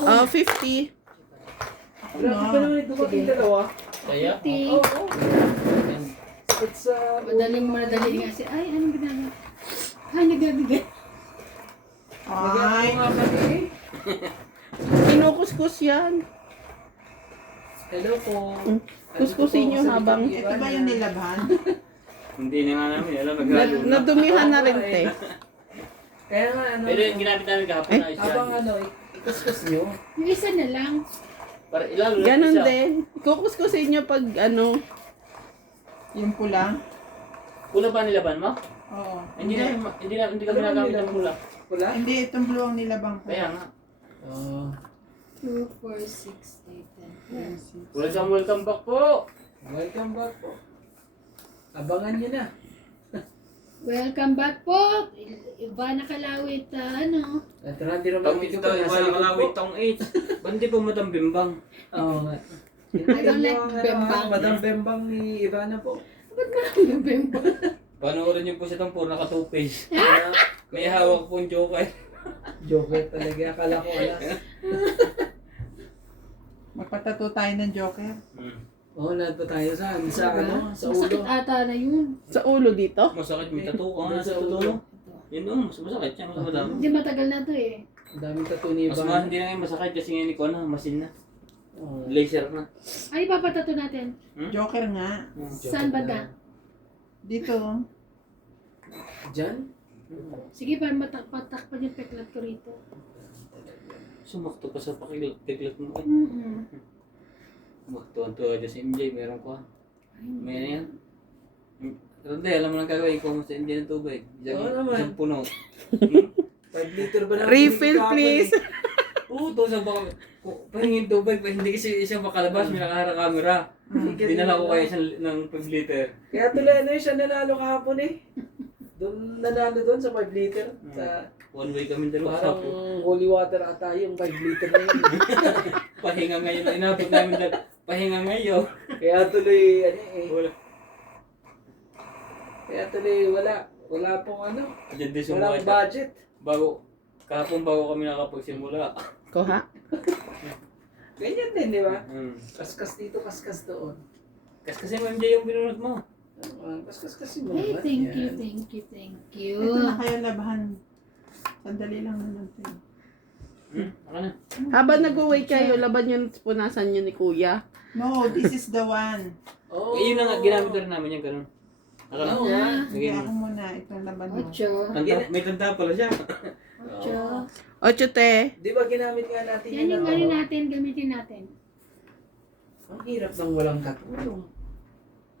50. Grabe pa naman dumating dalawa. Kaya? Oo. It's Madali nga si, ay, anong ginagawa? Ay, nagabigay. Ay, nga kami. kinukuskus yan. Hello po. Kuskusin nyo habang... Ito ba yung nilabhan? Hindi na nga namin. Alam, naghalo na. Nadumihan na rin, te. Kaya nga ano. Pero yung ginamit namin kahapon na isa. Habang ano, ikuskus nyo. Yung isa na lang. Para ilalo na Ganon isa. din. Kukuskusin nyo pag ano... Yung pula? Pula ba nilaban mo? Oo. Hindi kami nagamit ng pula. Wala? Hindi, itong blue ang nilabang ko. Kaya nga. 2, 4, 6, 8, 10. Welcome back po. Welcome back po. Abangan nyo na. Welcome back po. Ivana Kalawit, ano? At Randy Romantico po, nasa likod po. tong 8. Ba't di po matambimbang? Oo nga. I don't like Bembang. Madam Bembang ni Ivana po. Ba't maraming bemba? Panoorin niyo po siya itong puro naka 2 page. May hawak po yung joker. Joker talaga. Akala ko alas. Magpatato tayo ng Joker. Oo, lahat pa tayo saan? Sa ano? Sa Masakit ulo. ata na yun. Sa ulo dito. Masakit may tattoo ka nga Sa sa ulo. ulo. Yun o, mas masakit siya. Mas madami. Hindi matagal na to eh. Ang daming tattoo ni Mas Ivana. hindi na ngayon masakit kasi ngayon ko na, masin na. Oo. Laser na. Ay, papatato natin. Joker nga. Saan banda? Dito. Diyan? Sige, para patakpan yung peklat ko rito. Sumakto pa sa pakiklat mo. Magtuwan-tuwa dyan si MJ, meron ko. May ano yan? Rande, alam mo lang gagawin ko mo sa MJ ng tubig. Oo naman. Isang puno. 5 liter ba na? Refill, please. Oo, to sa baka. Pahingin tubig, hindi kasi isang makalabas, may nakahara camera. Dinala ko kaya isang ng 5 liter. Kaya tuloy ano yun, siya nanalo kahapon eh. Doon nanalo doon sa 5 liter. Sa One way kami dalawa. parang holy water ata yung 5 liter na yun. Pahinga ngayon, inabot namin dalawa. Pahinga ngayon. Kaya tuloy ano eh. Wala. Kaya tuloy wala pong ano. Diyan din Walang sumuha. budget. Kahapon bago kami nakapagsimula. Kuha. Ganyan din, di ba? Kaskas. Kaskas dito, kaskas doon. Kasi MJ yung binunod mo. Kaskas kasi mo. Ay, naman. thank you, Yan. thank you, thank you. Ito na kayo labahan. Sandali lang naman ito. Ako na. Habang nag-uwi kayo, laban yung punasan nyo ni Kuya. No, this is the one. Oh. Yun na nga, ginamit na rin namin yan, ganun. Ako na. Oo nga. Sige, Sige. ako muna. Itong laban mo. 8. May tanda pala siya. 8. Ocho, te. Di ba ginamit nga natin Yan yung ano? gawin natin, gamitin natin. Ang hirap ng walang katulong.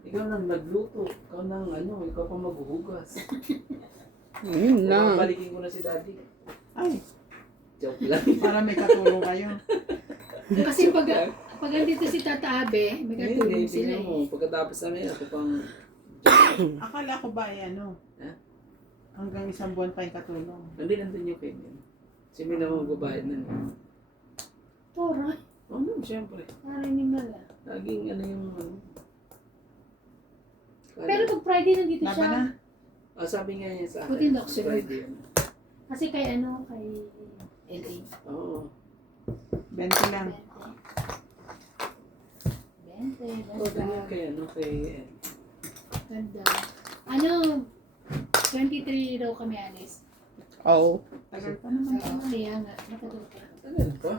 Ikaw nang nagluto. Ikaw nang ano, ikaw pa maghuhugas. Yun lang. Balikin ko na si daddy. Ay, Joke lang. para may katulong kayo. Kasi pag andito si Tata Abe, may katulong sila tingnan eh. mo. Pagkatapos namin, ako pang... Akala ko ba ano? Ha? Hanggang 1 buwan pa yung katulong. Hindi nandun yung kanya. Si Mina mo magbabayad na. Toro, Oo naman, syempre. narinig na. Laging ano yung ano. Pero pag Friday nandito Laban siya. na. Sabi nga niya sa akin. Putin ako siya. Friday. Kasi kay ano, kay LA. Oo. 20 lang. 20, Oo, ganyan kay ano, kay... ganda. Ano, 23 daw kami alis. Oh. Tagal pa naman. Oo, kaya nga, matagal pa. Ano pa?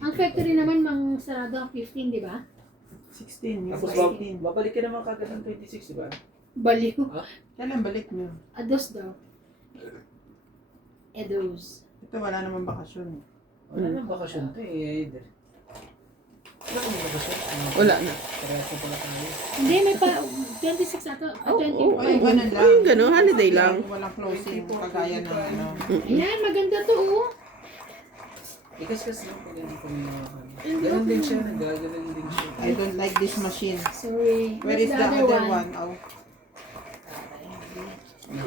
Ang factory naman mang sarado ang 15, di ba? 16. Yung Tapos 18. babalik ka naman kagad ng 26, di ba? Baliw. Kailan balik nyo? Ados daw. Edos. Ito wala naman bakasyon. Wala nang bakasyon to eh, Aider. Wala nang bakasyon. Wala na. Parehas na pala tayo. Hindi, may pa 26 ato. Ay, 25. ganun lang. Ay, ganun. Holiday lang. Walang closing. Kagaya ng ano. Ayan, maganda to oh. Ikas-kas lang pag hindi kami nakakan. Ganun din siya, nagagaling din siya. I don't like this machine. Sorry. Where is the other one? Oh.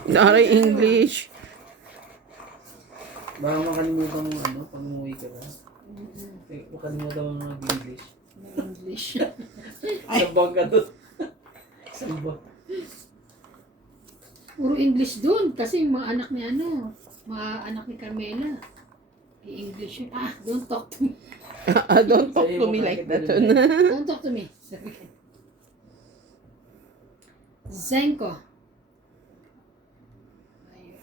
Naray English. Baka makalimutan mo ano, pag umuwi ka na. Makalimutan mo mag-English. English. Sabang ka doon. Sabang. Puro English dun. Kasi yung mga anak ni ano, mga anak ni Carmela. I-English yun. Ah, don't talk to me. Don't talk Sa'yo to mo me bakit like that. ganun? Don't talk to me. Sabi ka. Zenko. Ayun.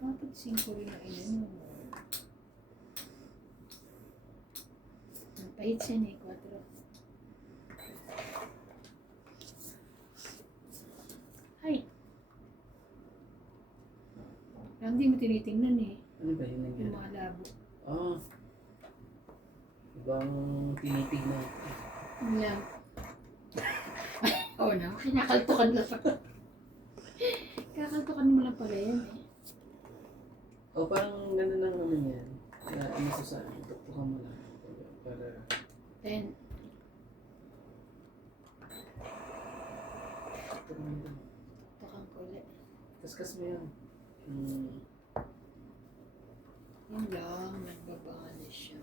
Bakit 5 rin na ilan? Ang pahit siya na 4. Ay. Parang di mo tinitingnan eh. Ano ba yun Yung nangyari? mga labo. Ah. Ibang tinitignan. Yun lang. Oo na, kinakaltukan lang pa. Kakaltukan mo lang pala yan eh. O parang gano'n lang naman yan. Kaya ano sa saan, tuktukan mo lang. Para 10. tuktukan mo lang. Tukan ko ulit. Kaskas mo yan. Yun lang, nagbabali siya.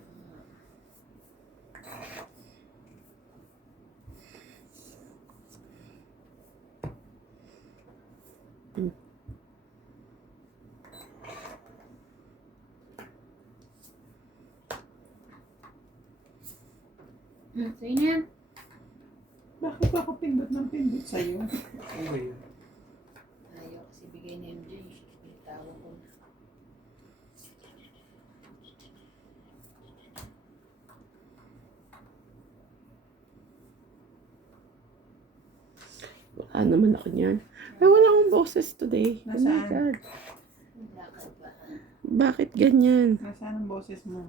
Sa'yo na yan. Bakit ako pindot ng pindot sa'yo? Ano ba yun? Ayaw kasi bigay ni MJ. Bitawan ko na. Wala naman ako niyan. Ay, wala akong boses today. Oh my Nasaan? God. Lakad ba? Bakit ganyan? Nasaan ang boses mo?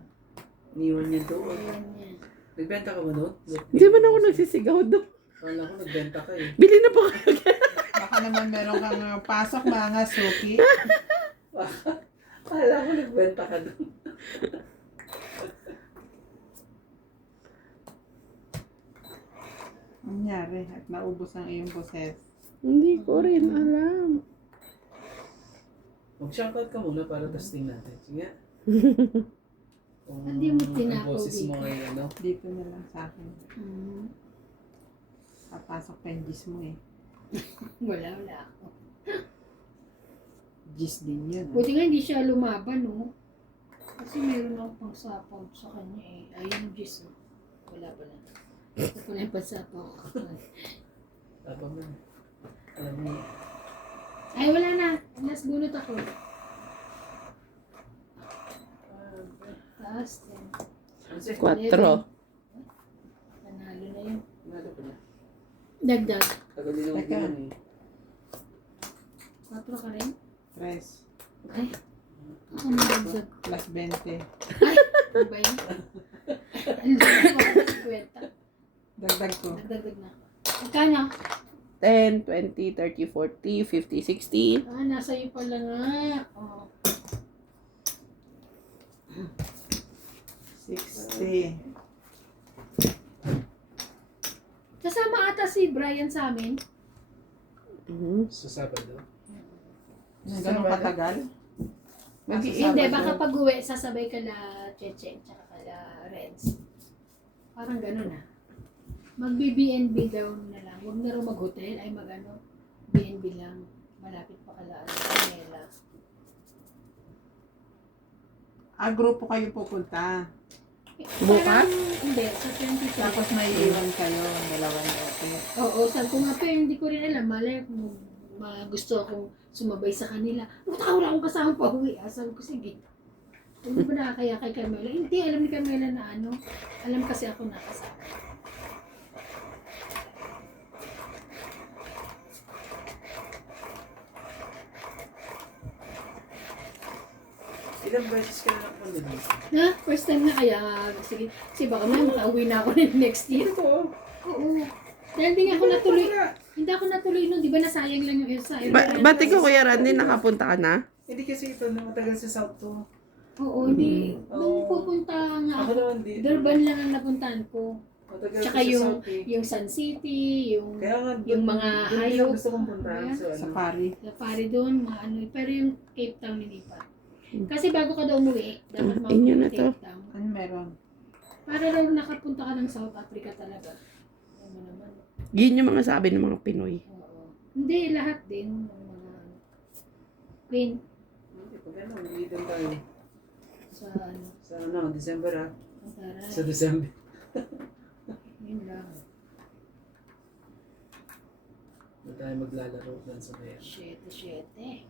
Iniwan niya doon. Ayan yan. Nagbenta ka ba doon? Hindi ba na ako nagsisigaw doon? Kala ko nagbenta ka eh. Bili na po kayo. Baka naman meron kang pasok mga suki. Kala ko nagbenta ka doon. Ang nangyari at naubos ang iyong boses. Hindi ko rin alam. Mag-shoutout ka muna para testing natin. Sige. Kung Hindi mo ang tinakaw boses mo dito. ay ano. Dito na lang sa akin. Mm. Papasok pa yung gis mo eh. Wala ako. Gis din yun. Buti nga hindi siya lumaban, no? Kasi meron akong pangsapaw sa kanya eh. Ayun yung Diyos, no? Wala pala. Ito pala yung pangsapaw ko. Tapos mo. Alam mo. Ay, wala na. Last bunot ako. Taas, 10. Ano siya? 4. Panalo na yun. Ano pala? Dagdag. Tagal din ako Teka. yun eh. 4 ka rin? Tres. Ay. Ako magdagdag. Plus 20. Ay, ano ba yun? Ang dagdag ko. Kwenta. Dagdag ko. Nagdagdag na ako. Magkano? 10, 20, 30, 40, 50, 60. Ah, nasa iyo pala nga. Oh. 60. Kasama ata si Brian sa amin. Mhm. Sa Sabado. Ganun katagal? Hindi, baka pag-uwi, sasabay ka na Cheche, tsaka kala Reds. Parang ganun ah. Mag-BNB daw na lang. Huwag na rin mag-hotel, ay mag-ano, BNB lang. Malapit pa kala Manila. Grupo kayo pupunta. Bukas? Parang, hindi, sa 25. Tapos may iwan kayo, dalawa natin. Oo, sabi ko nga pero hindi ko rin alam. Malay, kung gusto akong sumabay sa kanila. Buta wala akong kasama pa uwi. Sabi ko, sige. Hindi ba nakakaya kay Carmela? Hindi, alam ni Carmela na ano. Alam kasi ako nakasama. Ilang beses ka na napunta dito? Na, first time na kaya, sige, kasi baka na makauwi na ako next year. Ito. Oo. Dahil hindi nga ako natuloy, hindi ako natuloy nun, di ba nasayang lang yung sa Ba't ikaw, Kuya Randy, nakapunta ka na? Hindi kasi ito na matagal sa South to. Oo, hindi. Oo. Nung pupunta nga Ako ako, naman dito. Durban lang ang napuntahan ko. Matagal Tsaka ko sa yung, South eh. yung Sun City, yung Kaya nga, yung mga doon din hayop. gusto kong puntahan Ayan. sa ano. Safari. safari doon, mga ano, pero yung Cape Town nilipat. Kasi bago ka daw umuwi, dapat inyo na ng to. Cape Town. Ano meron? Para daw nakapunta ka ng South Africa talaga. Ano mo naman. Yun yung mga sabi ng mga Pinoy. Oo. Hindi, lahat din. Ng mga Queen. Ano, ulitin tayo. Sa ano, Sa ano, December ha? taray. Sa December. Yun lang. Na tayo maglalaro doon sa kaya. 7-7.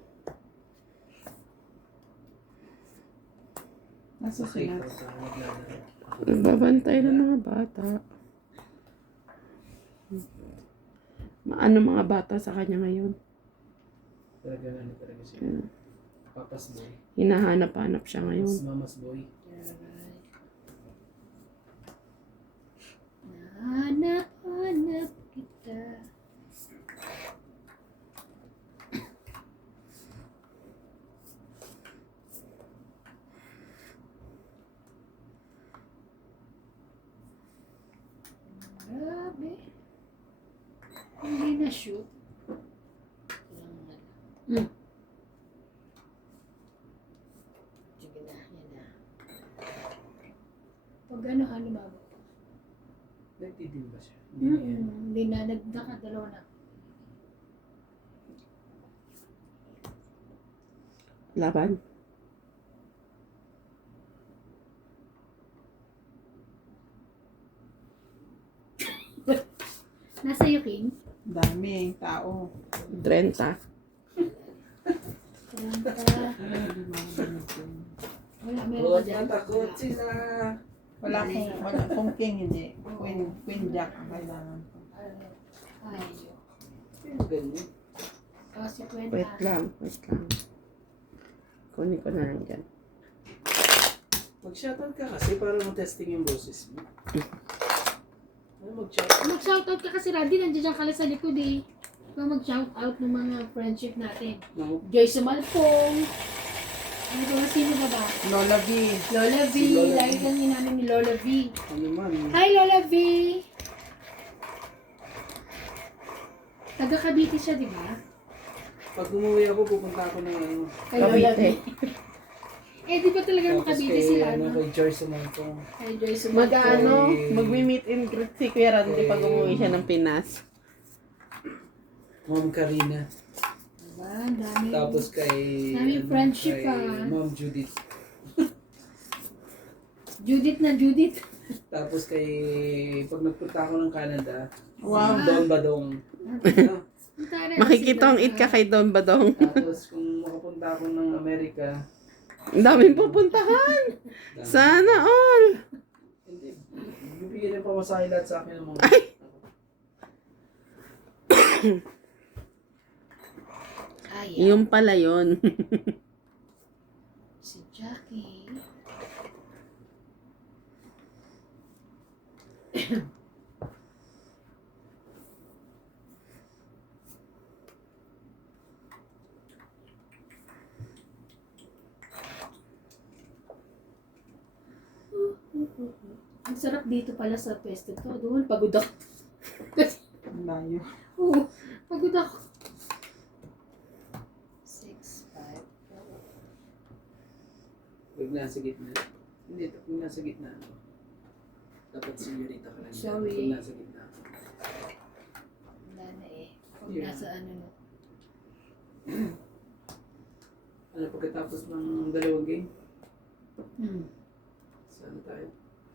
Nasa Sa cake sila. tayo maglalaro. Nagbabantay ng mga bata. Ano mga bata sa kanya ngayon? Talaga ano talaga siya. Hmm. Papas boy. Hinahanap-hanap siya ngayon. Mas mamas boy. Taray. Nahanap-hanap kita. Grabe. Hindi na shoot. Sige na, yan na. Pag ano, halimbawa. Nagtitim ba siya? Hindi na yan. Hindi na, nagdakadalawa na. Laban. Nasa iyo, King? Daming tao. 30. Wala, meron Oh, ba dyan? natakot sila. Wala kung king hindi. Queen jack ang kailangan ko. Ayaw. Sino ganyan? Kasi kwenta. Wait lang. Kunin ko na lang dyan. Mag-shoutout ka kasi para matesting yung boses mo. Ano mag-shout? Mag-shoutout ka kasi, Randy, nandiyan ka lang sa likod eh. Ikaw mag-shoutout ng mga friendship natin. No? Joyce Malpong. Ano ba, sino ba ba? Lola V. Lola V. Si Lola V. Lagi kang namin ni Lola V. Ano man? Hi, Lola V! Taga Cavite siya, di ba? Pag umuwi ako, pupunta ako ng ano. Kay Lola V. Cavite. Eh, di ba talaga Tapos Cavite kay, sila, ano, no? kay Joyce Sumangkong. Kay Joyce Mag Malpong. ano, magmi-meet and greet si Kuya Randy pag umuwi siya ng Pinas. Ma'am Karina. Diba? Ang dami. Tapos kay... Daming friendship, kay ah. Ma'am Judith. Judith na Judith. Tapos kay... Pag nagpunta ako ng Canada, Wow. Don Badong. Ano? Makikita ang it ka kay Don Badong. Tapos kung makapunta ako ng Amerika, Ang daming pupuntahan. Sana all. hindi, bibigyan ng pamasahe lahat sa akin ng mga... Ay, Yung pala yun. si Jackie. Ang sarap dito pala sa pwesto to. Doon, pagod ako. Ang layo. Oo, pagod ako. 6, 5, Huwag nasa gitna. Hindi, huwag nasa gitna. Dapat senyorita ka lang. Sorry. Huwag nasa gitna. wala na eh. Pag Yeah. nasa ano no. Ano pagkatapos ng dalawang game? Saan tayo?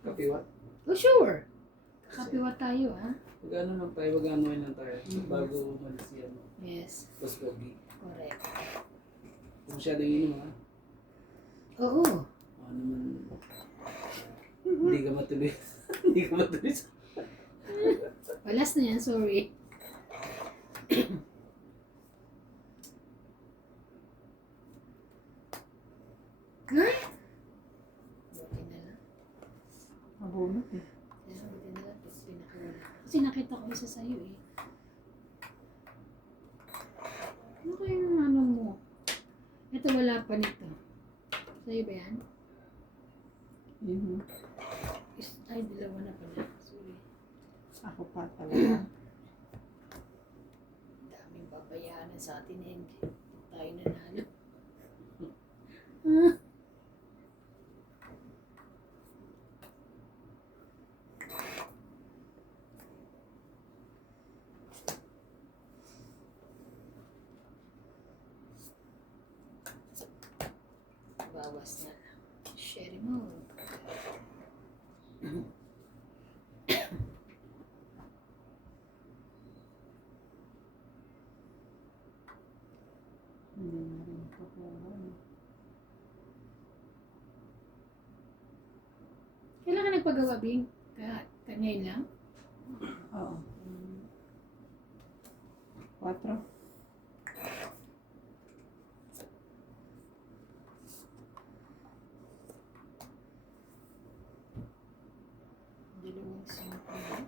Kapiwat? Oh, sure. Kapiwa tayo, ha? Mag-ano lang tayo, mag-anuin lang tayo. Bago umalis yan. Yes, Tapos pogi. correct. Kung masyadong inom ha. Oo. Ano naman. Hindi ka matuloy. Hindi ka matuloy sa... Walas na yan, sorry. Ha? Buti na lang. Mabunot eh. Kaya buti na lang. Tapos pinakawala. Kasi nakita ko isa sa'yo eh. Ano kaya yung ano mo? Ito wala pa nito. Sa'yo ba yan? Yun. Ay, dalawa na pala. Sorry. Ako pa talaga. Daming babayaran sa atin eh. Hindi tayo nanalo. Ah. bawas na lang. Share mo. Hindi na rin kukuha. Kailan ka nagpagawa, Bing? Ngayon lang? Oo. 4. Dalawang sample.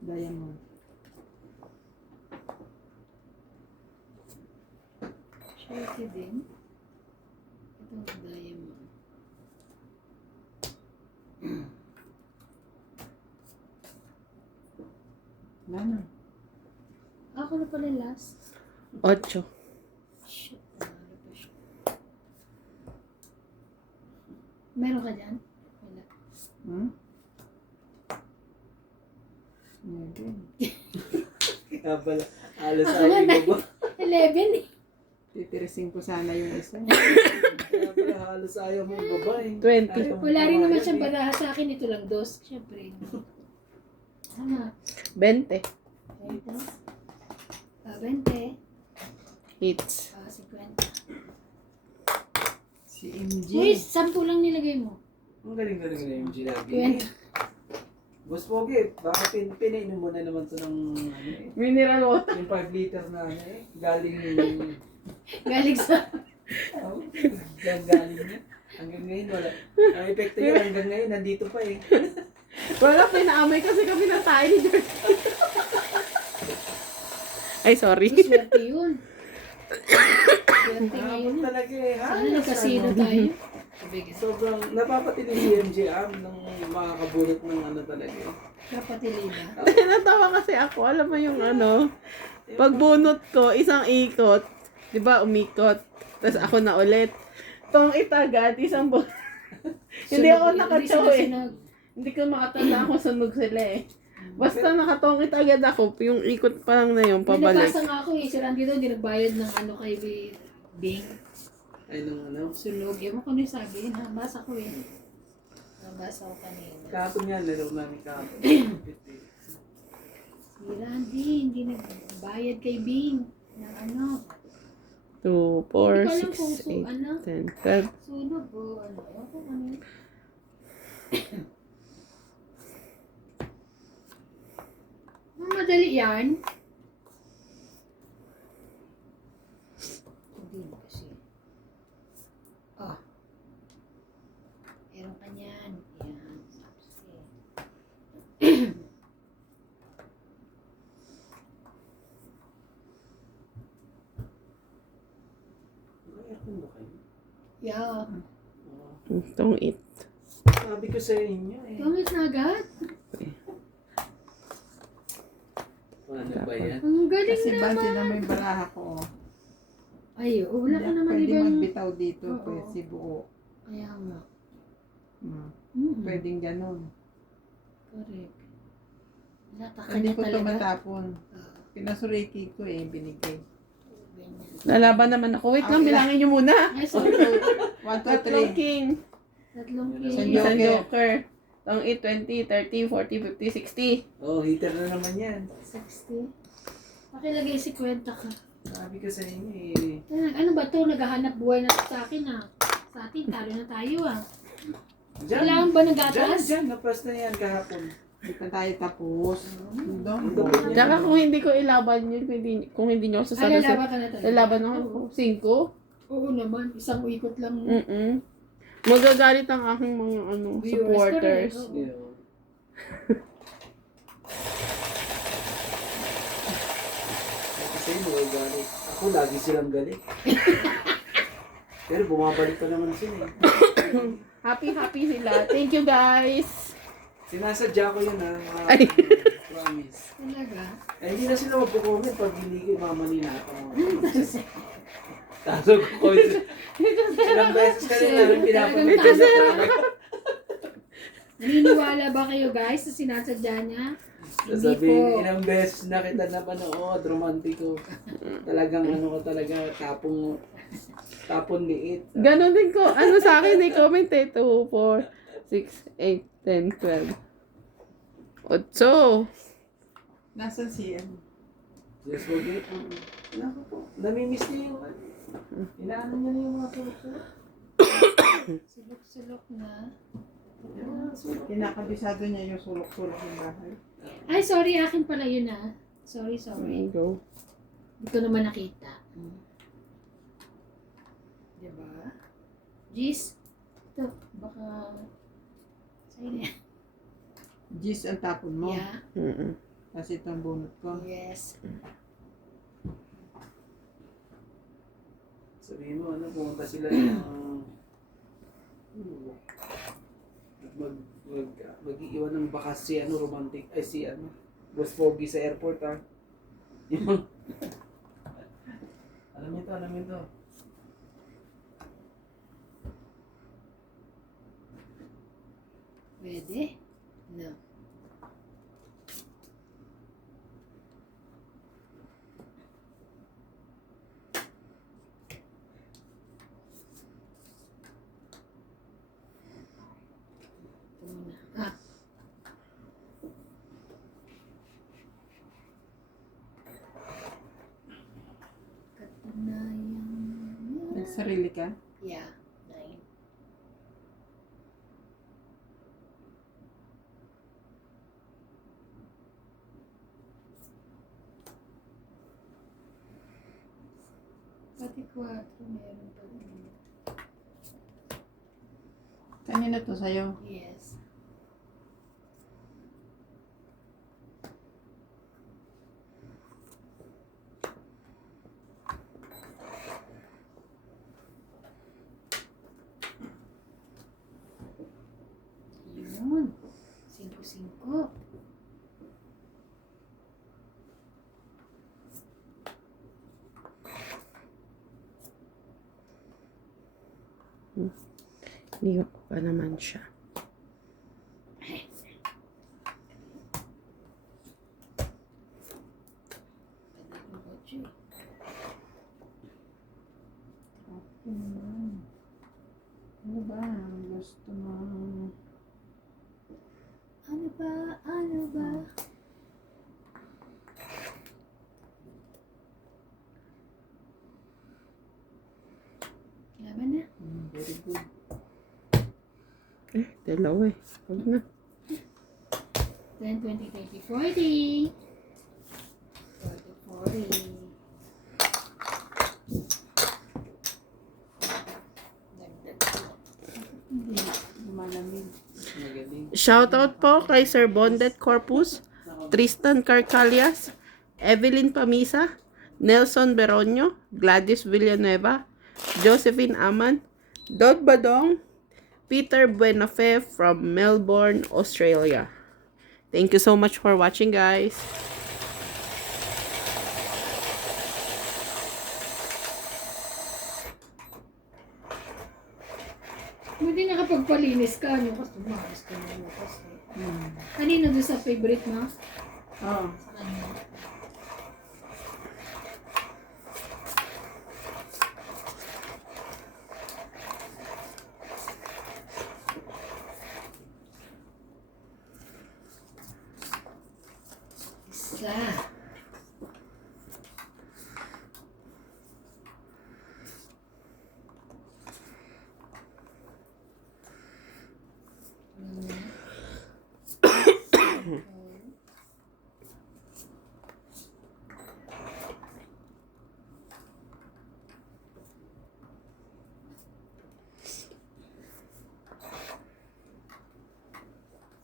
Diamond. Shorty din. Itong diamond. Wala na. Ako na pala last. 8. Shit, nanalo pa siya. Meron ka dyan? Wala. Hmm? 11. Kaya pala, alas Ako ayaw na. mo ba? 11 eh. Titirisin ko sana yung isa. Kaya pala halos ayaw mong babae. 20. Ayaw mong Wala rin naman babae, siyang eh. baraha sa akin. Ito lang, dos. Siyempre. Ano? 20. 20? 20. Hits. 50. Si MJ. Uy, 10 lang nilagay mo. Ang galing-galing na yung ginabi. 20. Boss Pogi, baka pinainom mo na naman to ng ano eh. Mineral water. Yung 5 liter na ano eh. Galing Galing sa... oh, galing niya. Hanggang ngayon wala. Ang epekto niya hanggang ngayon nandito pa eh. Wala, pinaamay kasi kami na tayo ni Jordan. Ay, sorry. Swerte yun. Swerte ngayon. Habang talaga eh. Sana halos nagkasino ano, tayo. Sobrang napapatinig si MJM nung makakabunot ng ano talaga eh. Kapatili ba? Natawa kasi ako. Alam mo yung ano, pagbunot ko, isang ikot. Di ba, umikot. Tapos ako na ulit. Tong itagad, isang Hindi ako nakatsaw eh. Hindi ko makatanda kung sunog sila eh. Basta nakatongit agad ako, yung ikot pa lang na yun, pabalik. Nabasa nga ako eh. Si Randy doon, di nagbayad ng ano kay Bing. Ay nung ano. Sunog. Ewan ko ano yung sabi. Nabasa ko eh. Nabasa ko kanina. Kahapon nga, nalaro namin kahapon. Si Randy, hindi nagbayad kay Bing. Ng ano. 2, 4, Hindi ko alam 6, kung 8, 10, 12. Sunog o ano. Ewan ko ano yun. Madali yan. Hindi mo kasi. Oh. Meron ka niyan. Yan. Sige. Aircon ba kayo? Yeah. Oo. Tong it. Sabi ko sa inyo eh. Gamit na agad. Ano ba yan? Ang galing Kasi base na naman. may baraha ko. Ay, oh, wala ka naman Pwede ibang... magbitaw dito. Oo. Pwede buo. Kaya nga. Pwedeng ganun. Correct. Nataka Hindi niya ko ito talaga. matapon. Pinasuriki ko eh, binigay. Ganyan. Lalaban naman ako. Wait lang, bilangin nyo muna. Ay, sorry. 1, 2, Tatlong 3. king. Tatlong Isang king. Isang Joker. joker. Tong it, 20, 30, 40, 50, 60. Oh, heater na naman yan. 60. Pakilagay 50 ka. Sabi ko sa inyo eh. Ano ba to? Naghahanap buhay na sa akin ah. Sa atin, talo na tayo ah. Kailangan ba ng gatas? Diyan, napas na yan kahapon. Hindi pa tayo tapos. Doon. Tsaka kung hindi ko ilaban yun, kung hindi nyo Ay, sasabi lalaban ka na talaga. lalaban ako. 5? Oo naman. Isang ikot lang. Magagalit ang aking mga Viewers, supporters. correct. Oo. Yeah. Kasi mga galit. Ako lagi silang galit. Pero bumabalik pa naman sila eh. Happy sila. Thank you guys. Sinasadya ko yun ha. Ay. Promise. Talaga? Eh, hindi na sila magpo-comment pag hindi ko mamali na ako. Tasog ko. Ilang beses ka rin namin pinapamit. Talagang talo ka. Naniniwala ba kayo guys sa sinasadya niya? Hindi Sasabihin, po. ilang beses na kita napanood, romantiko. Talagang ano ka talaga, tapon liit. Ganon din ko. Ano sa akin eh, comment eh. 2, 4, 6, 8, 10, 12. 8. Nasaan si Just forget. Naku po, namimiss niya yung ano. Inaano niya na yung mga sulok-sulok. Sulok-sulok na. Kinakabisado niya yung sulok-sulok ng bahay. Ay, sorry. Akin pala yun ah. Sorry. Go. Hindi ko naman nakita. Diba? Gis? Ito. Baka... Sa'yo na yan. Gis ang tapon mo. Yeah. Mm-mm. Kasi itong bunot ko. Yes. Sabihin mo, ano, pumunta sila ng... mag-iiwan ng bakas si ano, romantic, ay si ano, Boss Pogi sa airport ah. Yung... alam niyo to. Pwede? No. Ito muna. Ah. Katunayan. Nagsarili ka? Yeah. 9. Pati 4 meron pa rin. Kanina to sa'yo. Yes. Yun. 5-5. Hindi ko pa naman siya. Ano ba? Gusto mo? Ano ba? Ano ba? Laban na. Very good. Dalawa eh. Huwag na. 10, 20, 30, 40. 40. Dagdag ko. Hindi. Lumalamig. Magaling. Shoutout po kay Sir Bondet Corpus, Tristan Carcalias, Evelyn Pamisa, Nelson Beronio, Gladys Villanueva, Josephine Aman, Dog Badong, Peter Buenafe from Melbourne, Australia. Thank you so much for watching, guys. Hindi nakapagpalinis ka, ano kasi tumakas ka na bukas. Kanino doon sa favorite mo? Oo. Sa kanya. Isa.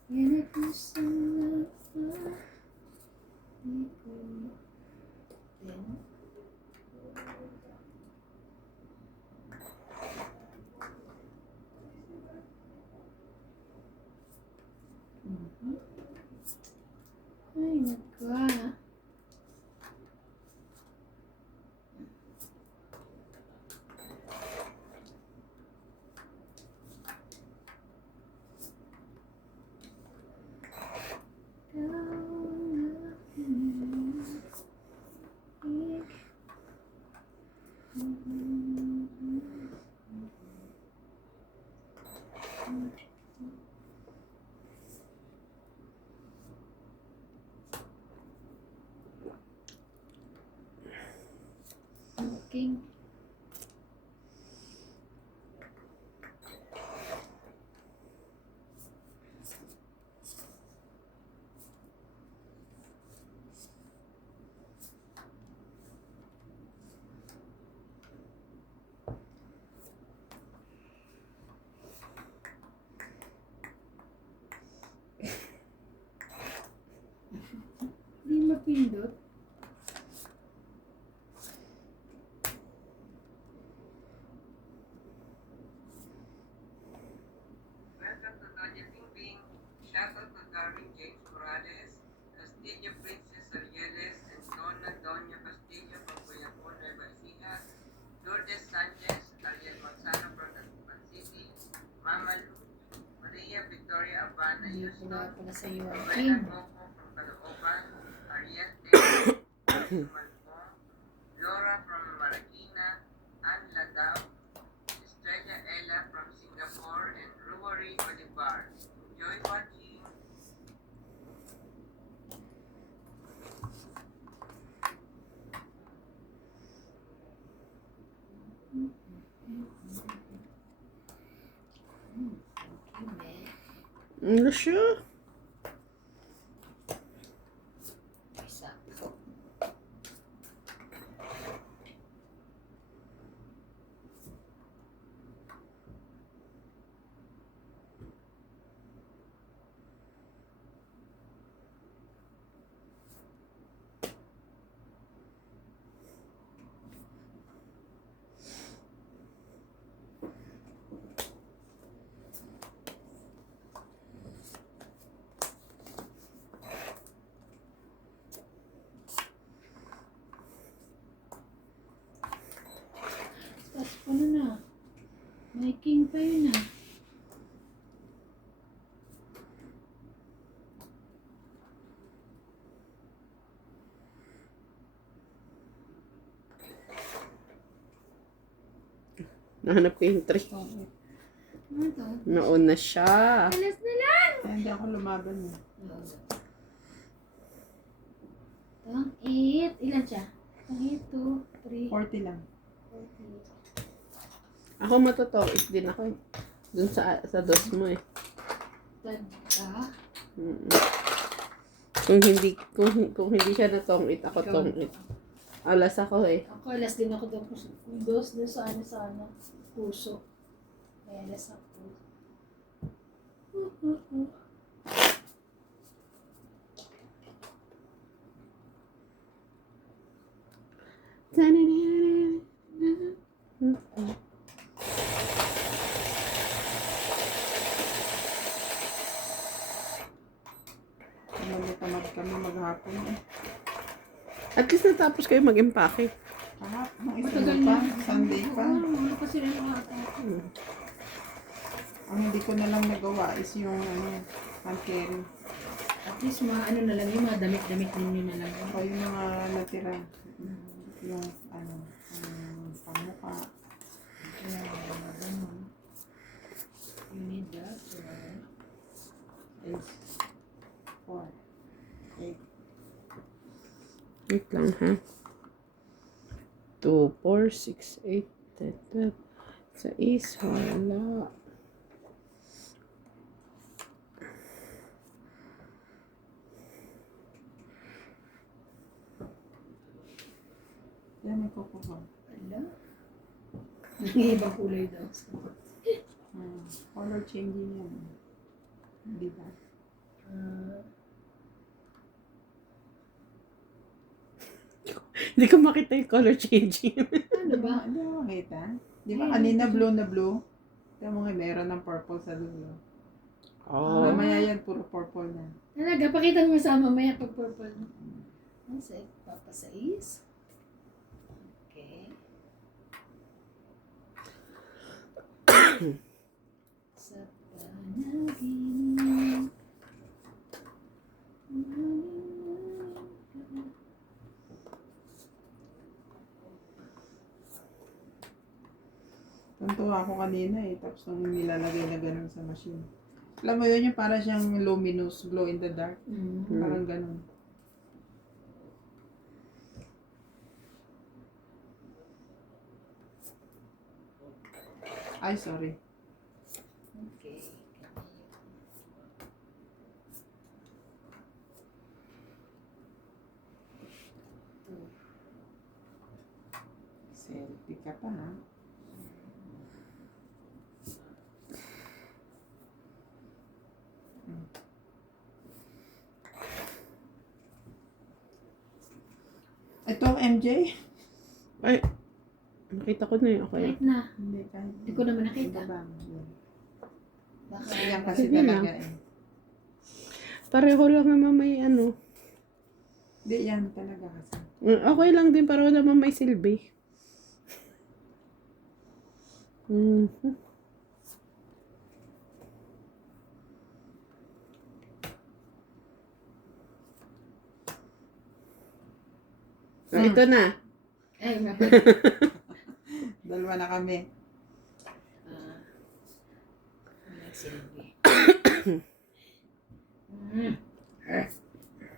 Yan ako sa lapa. Then, ay, nagwa. Smoking. Hindi mapindot. Welcome to Doña Bing Bing. Shout out to Darwin James Morales, Castillo Princess Arieles, and Donna Doña Castillo from Guayacón, Nueva Ecija, Lourdes Sanchez, Ariel Manzano from Tacloban City, Mama Lu, Maria Victoria Habana, Hindi Houston, pala sa iyo. Rowena Coco from Calooban, Ariel Taylor, Malcom, Laura from Marikina, Ann Ladao, Estrella Ella from Singapore, and Ruari Olivar. Enjoy watching. Ano siya? Sakto. Tapos ano na? May king pa yun ah. Nahanap ko yung 3. Ano to? Nauna siya. Alas na lang! Kaya hindi ako lumaban eh. Itong 8. Ilan siya? Itong 8, 2, 3, 40 lang. 40. Ako matotowit din ako eh. Dun sa dos mo eh. Tanda. Mm. Kung hindi siya natongit, ako tongit. Alas ako eh. Ako alas din ako doon. Dos doon sa ano, puso. May alas ako. Tamad kami maghapon eh. At least natapos kayo mag-empake. Nung isang pa, Sunday pa. Ano pa sila nakatapos? Ang hindi ko na lang nagawa is yung hand carry. At least mga ano na lang, yung mga damit-damit ninyo na lang. O yung mga natira. Yung pangmuka. You need that. Is 4. 8. Wait lang ha. 2, 4, 6, 8, 10, 12. Sa is, wala. Yan, may kukuha. Ala? Ibang kulay daw. Color changing yan. Di ba? Hindi ko makita yung color changing. Ano ba? Hindi mo makita. Di ba Ay, kanina hindi. blue na blue? Kaya mga meron ng purple sa dulo. Oh. Mamaya yan, puro purple na. Talaga, pakita mo sa mamaya pag purple. Ano sa papasais? Okay. Sa panaginip. Tuntua ako kanina eh. Tapos nung nilalagay na ganun sa machine. Alam mo yun yung para siyang luminous, glow in the dark. Parang ganun. Ay, sorry. Okay. Selfie ka pa ha. Ito ang MJ? Ay, nakita ko na yun. Okay. Kahit na. Hindi, kahit. Hindi ko naman nakita. Baba mo, yun. Baka Yan kasi Sige talaga eh. Pareho lang naman may ano. Hindi, yan talaga kasi. Okay lang din, pareho naman may silbi. Mhm. Ito na. ay, Dalawa na kami. nagsilbi.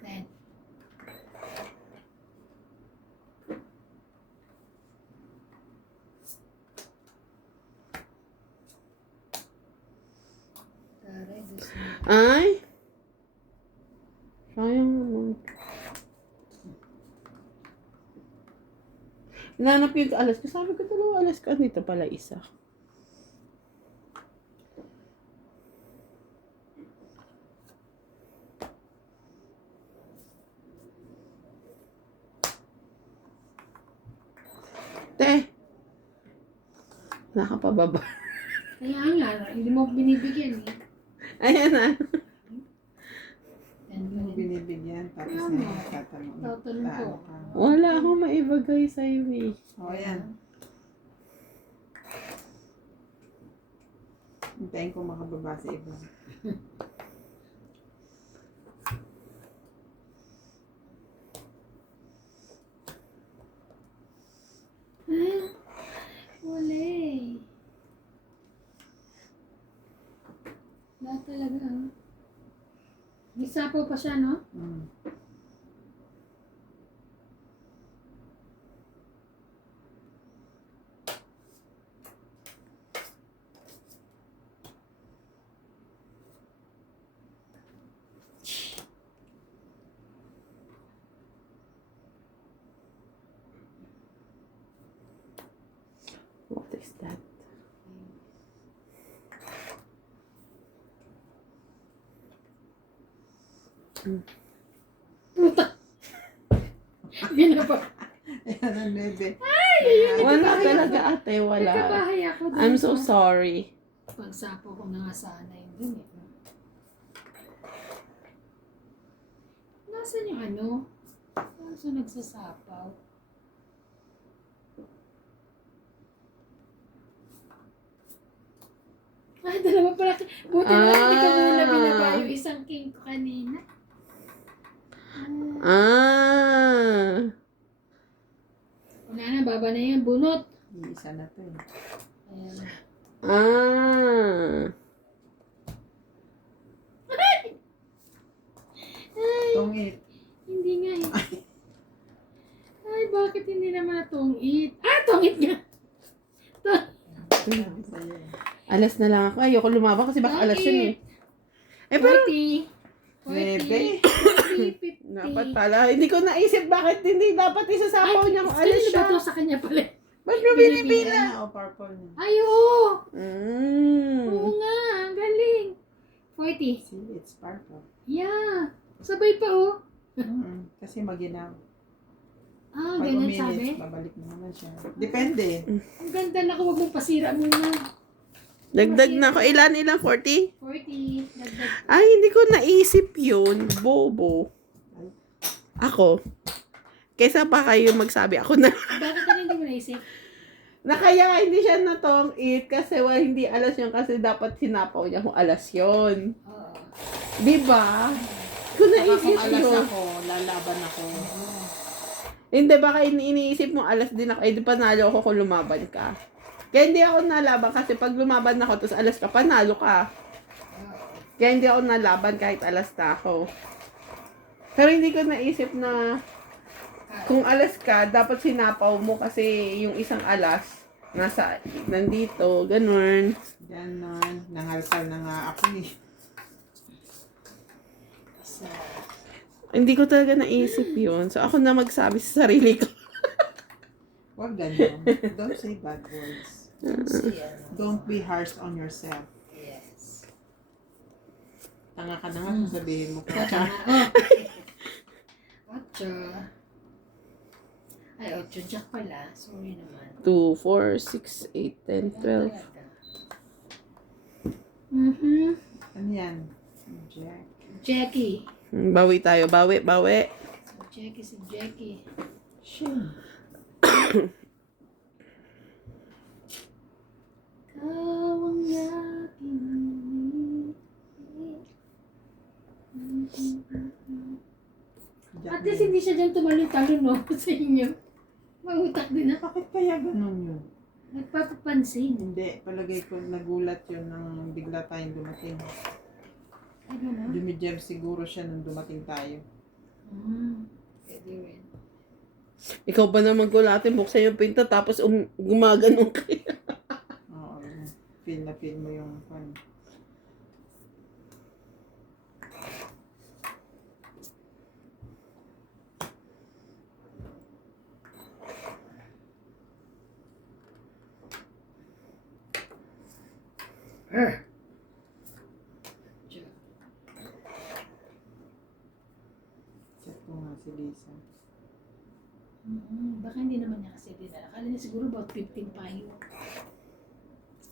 Then, taray, gusto mo. Ay. Sayang naman. Nanap yung alas ko. Sabi ko, dalawa alas ko. Dito pala isa. Te. Nakapababa. Kaya nga, hindi mo binibigyan eh. Ayan na. Yan, Ano mo ganun. binibigyan? Tapos Tama. na yung tatanong. Tatanong ko. Taano ka. Wala akong maibagay sa'yo eh. O, ayan. Hintayin ko makababa sa iba. Wala eh. Wala talaga. May sapaw pa siya, no? Mm. What is that? Hindi na pa. Ayan ang bebe. Wala talaga ate, wala. Nagkabahay ako dun. I'm so sorry. Pagsapaw ko na nga sana yun dun eh. Nasaan yung ano? Nasaan nagsasapaw? Ay, dalawa pala. Buti na lang hindi ko muna binaba yung isang king ko kanina. Ah. Wala na, baba na yan. Bunot. Iisa na to eh. Ayan. Ah. Ay, Tungit. hindi nga eh. Ay, bakit hindi naman natungit? Ah, tungit nga. Sabi sa'yo eh. Alas na lang ako. Ayoko lumabang kasi baka alas yun eh. Eh pero, 40. Bebe. 40, 50. dapat pala. Hindi ko naisip bakit hindi dapat isasapaw niya kung alas Kanino siya. ba to sa kanya pala? Ba't mo binibila? Ayan na, o purple na. Ay, oo. Mm. Oo nga, ang galing. 40. See, it's purple. Yeah. Sabay pa, oh. Kasi maginaw. Ah, Pag ganun uminit, sabi. babalik na naman siya. Depende. Ang ganda na, huwag mong pasira muna. Dagdag na ako. Ilan? 40? 40. Dagdag. Ay, hindi ko naisip yun. Bobo. Ako. Kaysa pa kayo magsabi. Ako na. Bakit ka hindi mo naisip? Na kaya nga hindi siya natong eat kasi hindi alas yun kasi dapat sinapaw niya kung alas yun. Oo. Diba? Hindi ko Saka naisip kung alas yun. ako, lalaban ako. Hindi, baka iniisip mo alas din ako. Eh, di panalo ako kung lumaban ka. Kaya hindi ako nalaban kasi pag lumaban ako, tapos alas ka, panalo ka. Kaya hindi ako nalaban kahit alas na ako. Pero hindi ko naisip na kung alas ka, dapat sinapaw mo kasi yung isang alas nandito, ganun. Yan naman, nangalkal na nga ako eh. Sa, Hindi ko talaga naisip yun. So ako na magsabi sa sarili ko. Huwag ganyan. Don't say bad words. si ano. Don't be harsh on yourself. Yes. Tanga ka na nga kung sabihin mo ka. Ocho. Ay, 8 jack pala. Sorry naman. 2, 4, 6, 8, 10, 12. Ano yan? Jack. Jackie. Bawi tayo. Bawi. Jackie si Jackie. Shin. Ikaw ang Jack At least hindi siya dyan tumalon-talon, no? Sa inyo. Mautak din na. Bakit kaya ganun yun? Nagpapapansin. Hindi, palagay ko nagulat yun nang bigla tayong dumating. Ano na? Dumidyer siguro siya nung dumating tayo. Pwede rin. Ikaw ba naman gulatin, buksan yung pinto tapos gumaganong kayo. Oo, feel na feel mo yung fun. Chat ko nga si Lisa. Baka hindi naman niya kasi din. Akala niya siguro about 15 pa yun.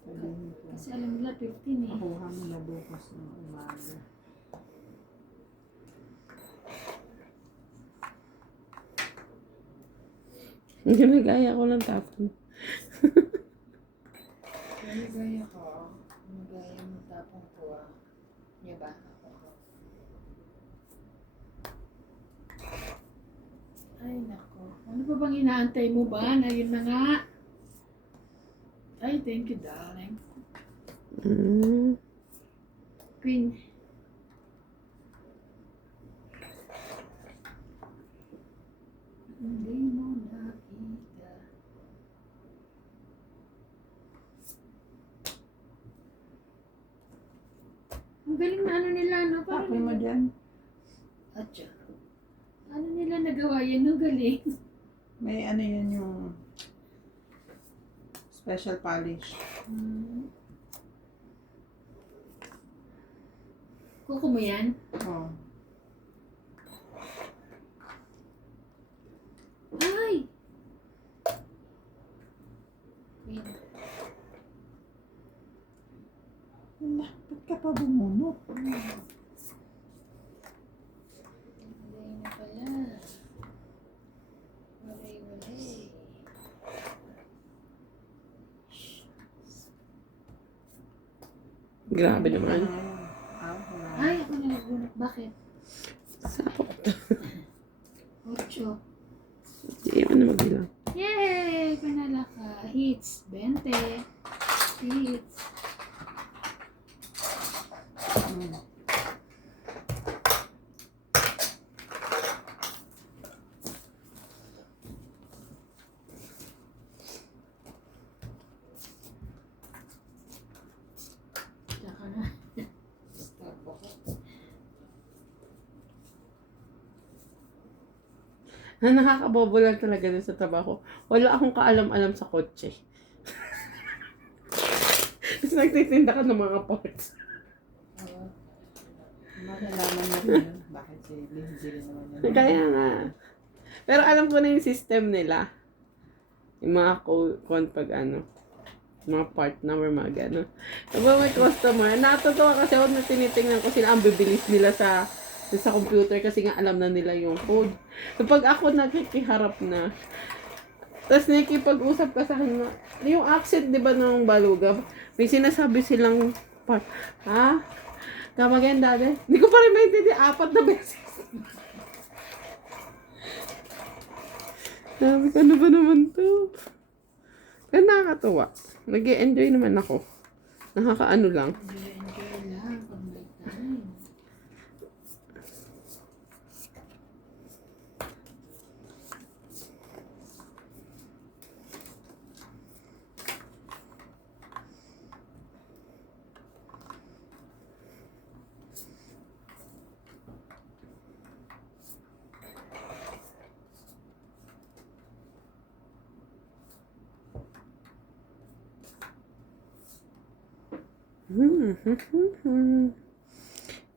Sabihin ko, Kasi alam nila 15 eh. makuha mo na bukas ng umaga. Ginagaya ko lang tapon. Gaya ko. Gaya mo tapong ko ah. Niya ba? Ako. Ay nako. Ano pa bang inaantay mo ba? Na yun na nga. Ay, thank you darling. Queen. Hindi mo nakita. Ang galing na ano nila, no? Parang Tapos mo dyan. Atcha. Ano nila nagawa yan? Ang galing. May ano yan yung special polish. Kuko mo yan? Oh. Ay! Queen. Wala, ba't ka pa bumunot? Galing na pala. Walay. Grabe naman. Ay, ako na nagbunot. Bakit? Sapok. 8. Hindi mo na magbilang. Yay! Panala ka. Hits. 20. Hits. Tsaka na. Stop ako. Nakakabobo lang talaga dun sa trabaho. Wala akong kaalam-alam sa kotse. Tapos nagtitinda ka ng mga parts. Malalaman mo rin yun. Bakit si Lindsay rin naman yan? Kaya nga. Pero alam ko na yung system nila. Yung mga pag mga part number, mga gano'n. Kapag may customer, natutuwa kasi ako na tinitingnan ko sila, ang bibilis nila sa computer kasi nga alam na nila yung code. So pag ako nakikiharap na, tapos nakikipag-usap ka sa kanya, yung accent, di ba, ng baluga, may sinasabi silang part, ha? Kamaganda din. Hindi ko pa rin maintindihan, 4 na beses. Sabi ko, ano ba naman to? Pero nakakatuwa. Nag-enjoy naman ako. Nakakaano lang. Enjoy lang pag may time.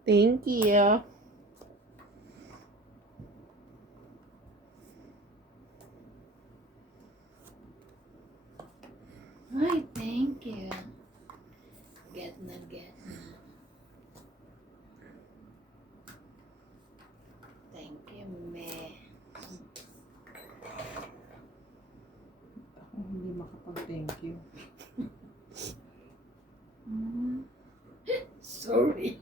Thank you. Ay, thank you. Get na, get na. Thank you, me. Ako hindi makapag-thank you. Sorry.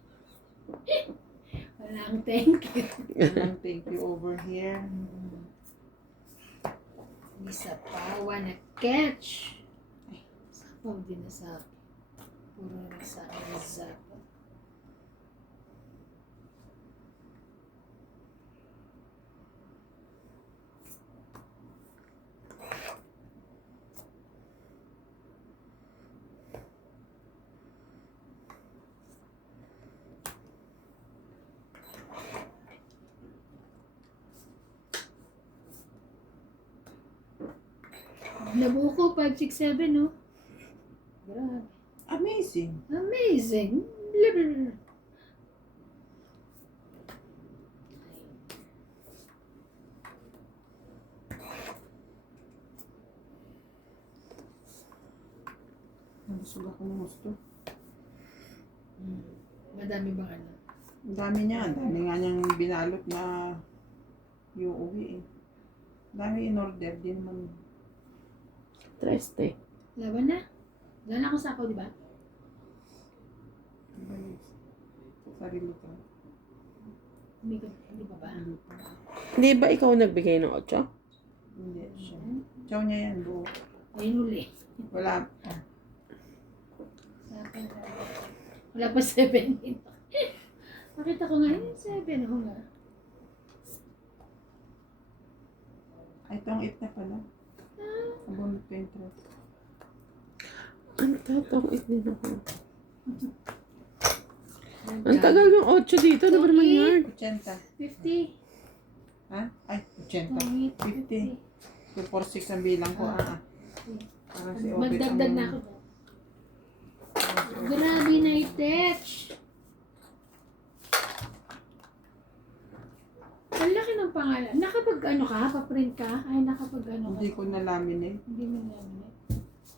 Walang thank you. Walang thank you over here. Hindi sa pawa na catch. Ay, sapaw din na sa akin. Puro na sa akin na sapaw. Nabuo ko, 5, 6, 7, no? Grabe. Amazing. Amazing. Blablabla. Nabusog ako ng gusto. Madami bang ano? Ang dami niya. Ang dami nga niyang binalot na iuwi eh. Ang dami in-order. Di naman. Treste. Laban na. Wala na ako sa ako, di ba? Sarili ko. Hindi ba ba? Hindi pa. Hindi ba ikaw nagbigay ng 8? Hindi siya. Chow niya yan buo. Ayun uli. Wala. Ah, Sa akin, wala pa 7. Nakita ko nga yun, 7 ako nga. ay, itong 8 na pala. Abunod ko yung 3. Ano tatong din ako? Ang tagal ng 8 dito. Ano ba naman yan? 80. 50. Ha? Ay, 80. 50. 246 ang bilang ko. Parang si Obet Magdagdag na ako. Grabe na i-touch. Ang laki ng pangalan. Nakapag ano ka? Pa-print ka? Ay, nakapag ano ka? Hindi ko na-laminate. Hindi mo nalaminate.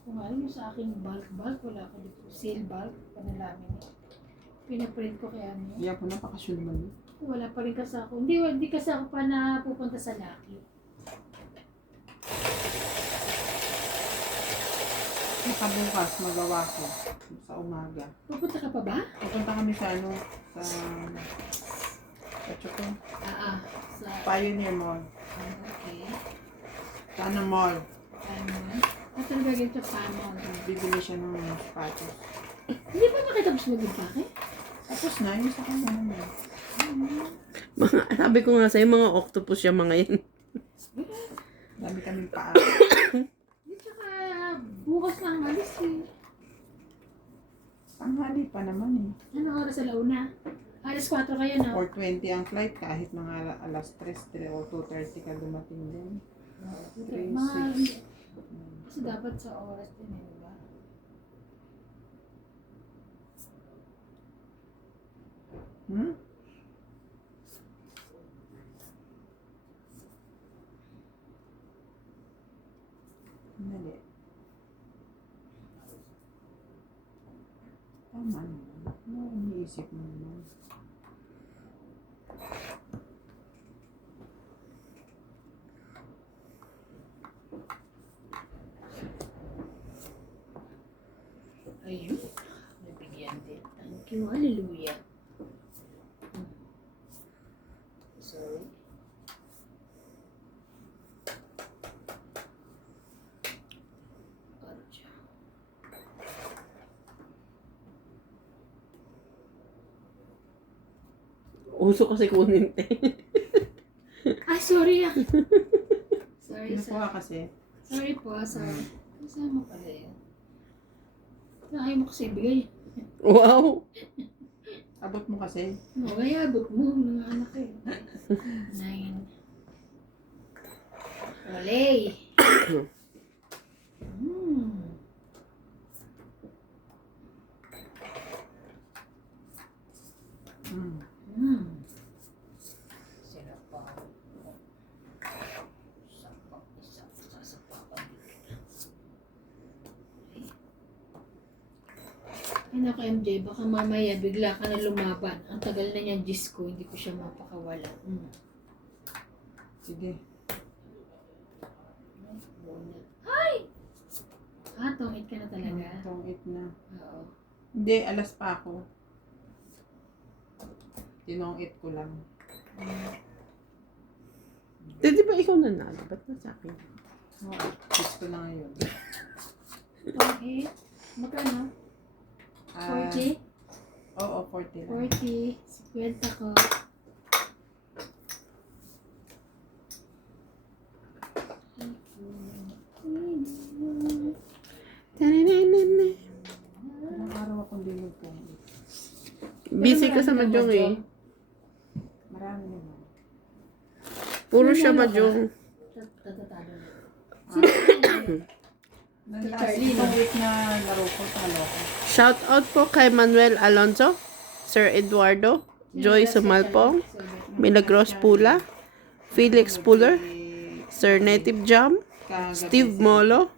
Kung alam mo sa aking bulk, wala ko dito. Seal bulk, panalaminate. Pinaprint ko kaya ano. Hindi ako napakasyon naman. Wala pa rin kasi ako. Hindi kasi ako pa na pupunta sa Lucky. Bukas magawa ko sa umaga. Pupunta ka pa ba? Pupunta kami sa ano, sa Choko, Sa... Pioneer Mall. Okay. Sa ano mall? Ano? At talaga ganito paano? Bibili siya ng sapatos. Hindi pa makitapos mag-impake? Tapos na, yung sa kanya naman. Sabi ko nga sa'yo, mga octopus yung mga yan. Dami kaming paa. Hindi, tsaka bukas na ang alis eh. Tanghali pa naman eh. Anong oras sa launa? Alas 4 kayo na. 4:20 ang flight, kahit mga alas 3 o 2:30 ka dumating din. Mga... Kasi dapat sa oras din eh, diba? Hmm? Hindi. Tama naman. Ano iniisip mo naman? Ayun. Nabigyan din. Thank you. Hallelujah. Sorry. Archa. Uso kasi kunin te. Ay, sorry ah. Sorry, Kinukuha kasi. sorry po, sorry. Kasama pala yan. Ayaw mo kasi ibigay. Wow! Abot mo kasi. No, kaya abot mo mga anak eh. 9. Olay. Sarap pa. Ano ka MJ, baka mamaya bigla ka na lumaban. Ang tagal na niyan, Diyos ko, hindi ko siya mapakawala. Sige. Ay! Tungit ka na talaga. Tungit na. Oo. Hindi, alas pa ako. Tinongit ko lang. Di ba ikaw nanalo? Ba't na sa akin? Oo, kiss ko na ngayon. Tungit? Magkano? Ah, 40? Oo, 40 lang. 40. 50 ko. Ilang araw akong di magtungit. Busy ka sa Mahjong eh. Marami naman. Puro siya Mahjong. Tatatado na. Nag-last itong week na laro ko, talo ko. Shout out po kay Manuel Alonso, Sir Eduardo, Joy Sumalpong, Milagros Pula, Felix Puller, Sir Native Jam, Steve Molo,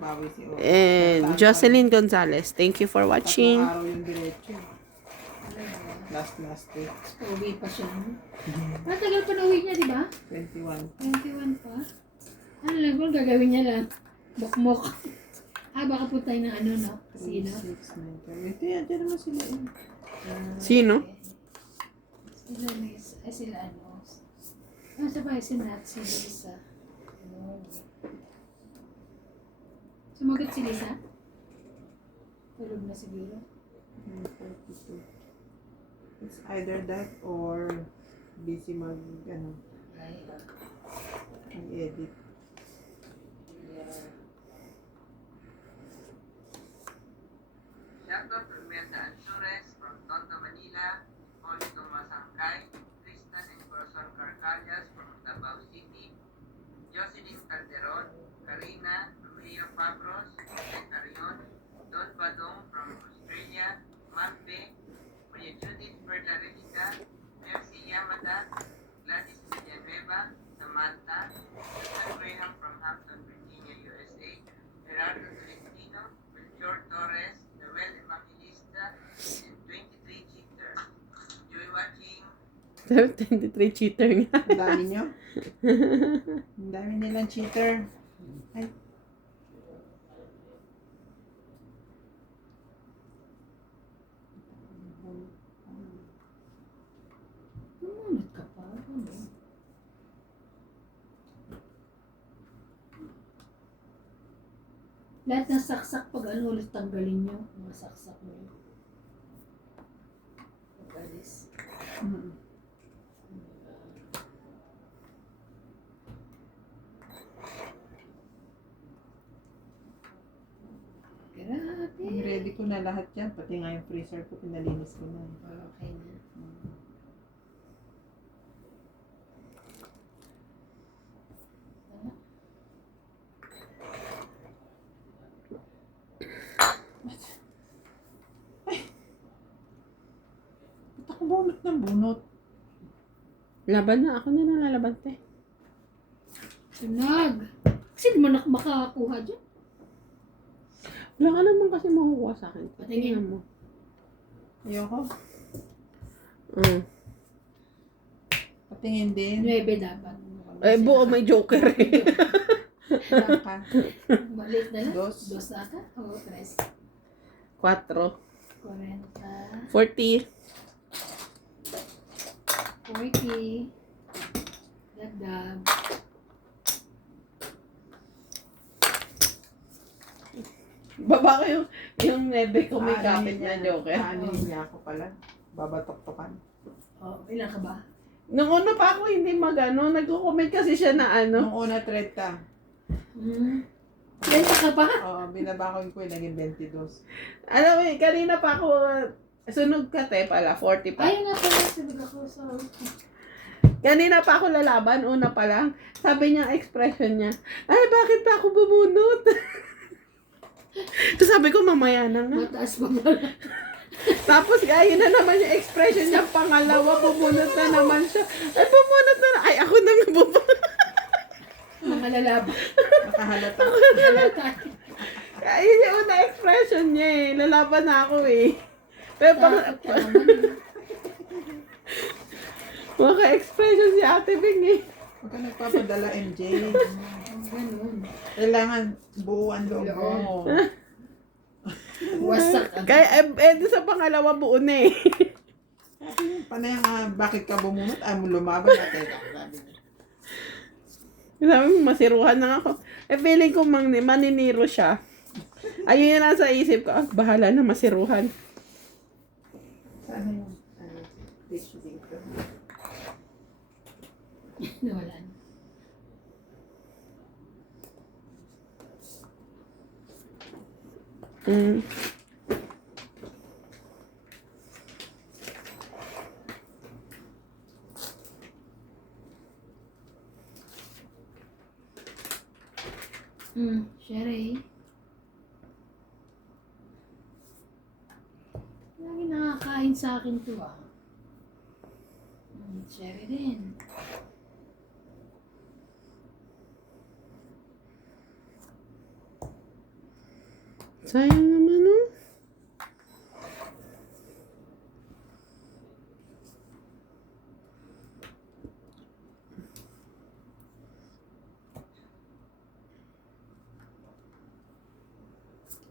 Nakabawi si Oro. and Jocelyn Gonzalez. Thank you for watching. Tatlong araw yung diretso. Last week. Uwi pa siya. Matagal pa na uwi niya, di ba? 21. 21 pa. Ano lang kung gagawin niya lang? Bukmok. Baka po tayo ng ano, no? Sino? 6, 9, 10. Ito yan, dyan naman sila eh. Sino? Sila ano? Sa bahay si Nat, si Lisa. Sumagot si Lisa? Tulog na siguro. 42. It's either that or busy mag-edit. Shoutout to Imelda Ansures from Tondo, Manila, Oli Tomasangkay, Tristan and Corazon Carcallas from Davao City, Jocelyn Calderon, Karina, Romeo Fabros, Jose Carion, Don Badong from Australia, Mampe, Maria Judith Perla Redica, Mercy Yamada, Gladys Villanueva, Samantha, Susan Graham from Hampton, Virginia, USA, Gerardo Tolentino, Melchor Torres, Noel Evangelista, and 23 Cheater. Enjoy watching. 23 cheater nga. Ang dami nyo. Ang dami nilang cheater. Ay. Umunod ka pa. Ano? Lahat ng saksak pag ano ulit tanggalin nyo. Mga saksak mo. Pag-alis. Mm. Grabe. Ready ko na lahat yan. Pati nga yung freezer ko, pinalinis ko na. Okay na. Ba't ako bunot ng bunot? Laban na. Ako na nalalaban te. Sunag. Kasi di mo makakakuha dyan. Wala ka naman kasi makukuha sa akin. Patingin. Tingnan mo. Ayoko. Patingin din. 9 dapat. Eh, buo may joker eh. Baka. Maliit na lang. Dos. Dos na ata? Oo, 3. 4. 40. 40. 40. Dagdag. Baba ko yung nebe ko may kapit na joker. Aanin niya ako pala. Babatok-tokan. Oh, ilan ka ba? Nung una pa ako hindi magano, nagko-comment kasi siya na ano. Nung una 30. Ilan ka pa? Oo, binaba ko yung naging 22. Alam mo, kanina pa ako, sunog ka te pala, 40 pa. Ayun nga pala, sabi ko sa... Kanina pa ako lalaban, una pa lang. Sabi niya, expression niya, ay, bakit pa ako bumunot? So sabi ko, mamaya na nga. Mataas pa pala. Tapos, ayun na naman yung expression niya, pangalawa, bumunot na naman siya. Ay, bumunot na ay, ako na nga bumunot. Mga lalaban. Nakahalata. Halata. Ayun yung una expression niya eh. Lalaban na ako eh. Pero Takot ka naman. maka-expression si Ate Bing eh. Huwag ka nagpapadala, MJ. Ganun. Kailangan buuan loob mo. Wasak ang... Kaya, doon sa pangalawa buo na eh. Panay nga, bakit ka bumunot? Ay, mo lumaban na teka. Sabi niya. Sabi mo, masiruhan na ako. Feeling ko maniniro siya. Ayun yung nasa isip ko, bahala na masiruhan. Sana yung tissue dito. Nawala na. Mm. Sherry. Lagi nakakain sa akin to ah. Sherry din. Sayang naman oh.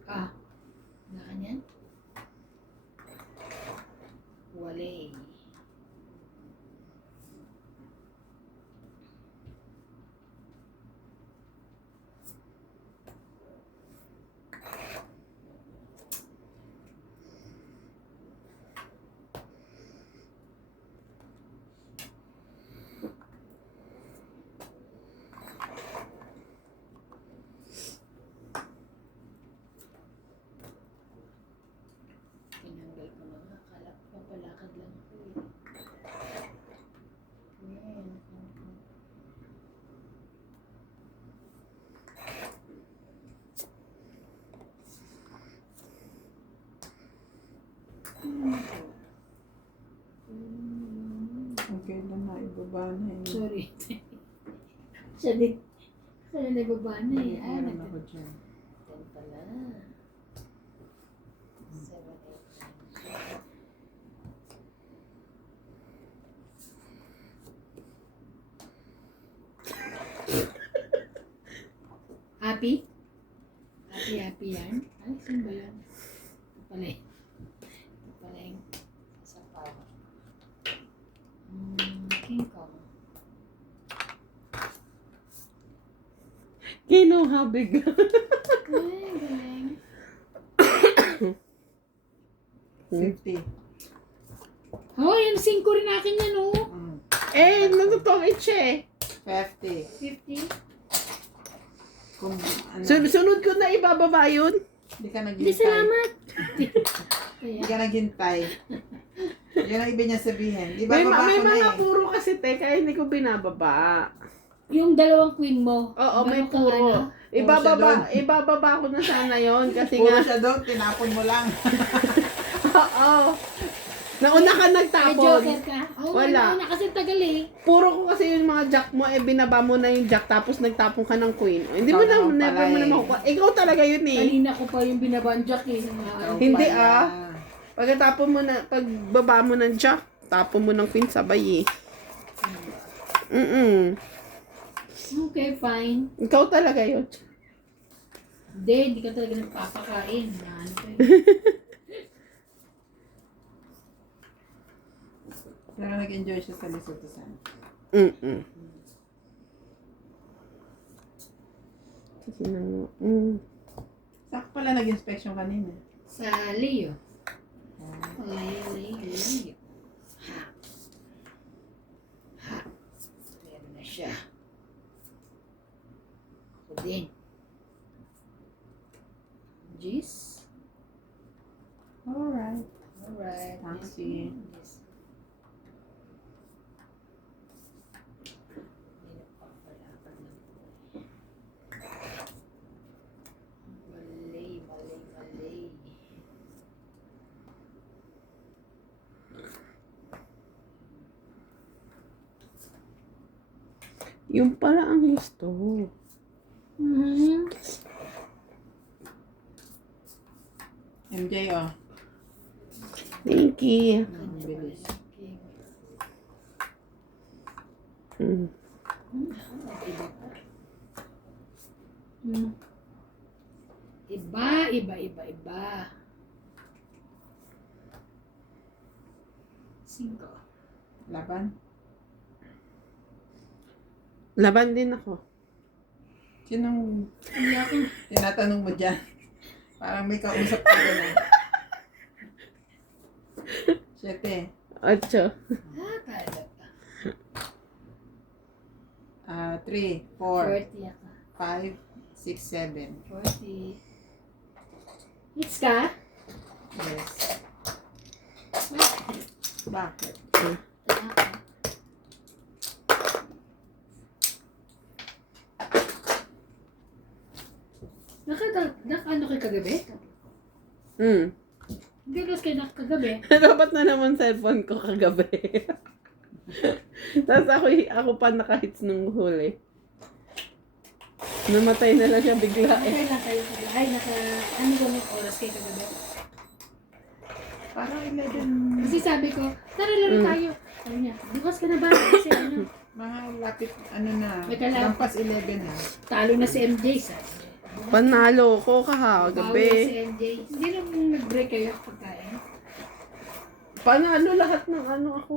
Ah. Wala ka niyan? Wala eh. Tinanggal ko na nga. Akala ko papalakad lang ako eh. Ayan. Okay lang na, ibaba na eh. Sorry. Siya din. Siya na baba na eh. Ah, Meron ako dyan. Yan pala. 7, 8, 9. Happy? Happy yan? Ay, saan ba yan? Ito pala eh. Ito pala yung sa power. King Kong. Kinuhabig. Ay, galing. 50. Oh, yan 5 rin akin yan, oh. Eh, natutong itche. 50. 50. Kung ano, Sunod ko na ibababa yun. hindi ka Hindi, naghintay. salamat. Hindi Kaya, ka naghintay. Yan ang ibig niya sabihin. Di ba May, baba may ko na mga eh. puro kasi te, kaya hindi ko binababa. yung dalawang queen mo. Oo, may ganun ka, puro. ano? Ibababa ko na sana yon kasi Puro nga, siya doon, tinapon mo lang. oo. Nauna ka May nagtapon. joker ka? Oo, Wala. wala. Kasi tagal eh. Puro ko kasi yung mga jack mo, binaba mo na yung jack tapos nagtapon ka ng queen. O, hindi mo Ikaw na, naman never pala mo na eh. makukuha. Ikaw talaga yun eh. Kanina ko pa yung binabanjak eh. Hindi, Pala. Pagkatapon mo na, pagbaba mo ng jack, tapon mo ng queen sabay eh. Okay, fine. Ikaw talaga yun. Hindi ka talaga nagpapakain. Ano pa yun? Pero nag-enjoy siya sa Lesotho San. Sakto pala nag-inspection kanina. Sa Leo. Leo. Ha. Gis? Alright. Alright. Taxi. Yes. Malay, malay, malay. Yung pala ang gusto. Mhm. MJ, oh. Thank you. Ang bilis. Mm. Hmm. Iba, iba, iba, iba. 5. Laban. Laban din ako. Sinong Hindi ako. tinatanong mo dyan? Parang may kausap ka na. 7. 8. Kala pa. 3, 4, 40 ako. 5, 6, 7. 40. Hits ka? Yes. Bakit? Ako. Ano kay kagabi? Hmm. Hindi kayo kagabi. Dapat na naman cellphone ko kagabi. Tapos ako pa nakahits nung huli. Namatay na lang siya bigla eh. Okay lang kayo kagabi. Ay, ano ba yung oras kayo kagabi? Parang 11. Kasi sabi ko, tara laro tayo. Sabi niya, bukas ka na ba? Kasi ano, Mga lapit, ano na. May kalaw. Lampas 11 na. talo na si MJ. Sabi niya. Panalo ko Bawal na si kagabi. MJ. Hindi lang nag-break kayo pagkain. Panalo lahat ng ano ako.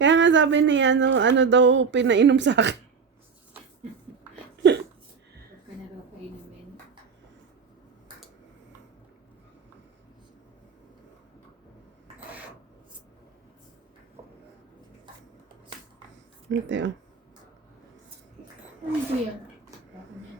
Kaya nga sabi ni ano daw pinainom sa akin. Huwag ka na raw painumin. Ito yun. Ano ko yan? Ako na.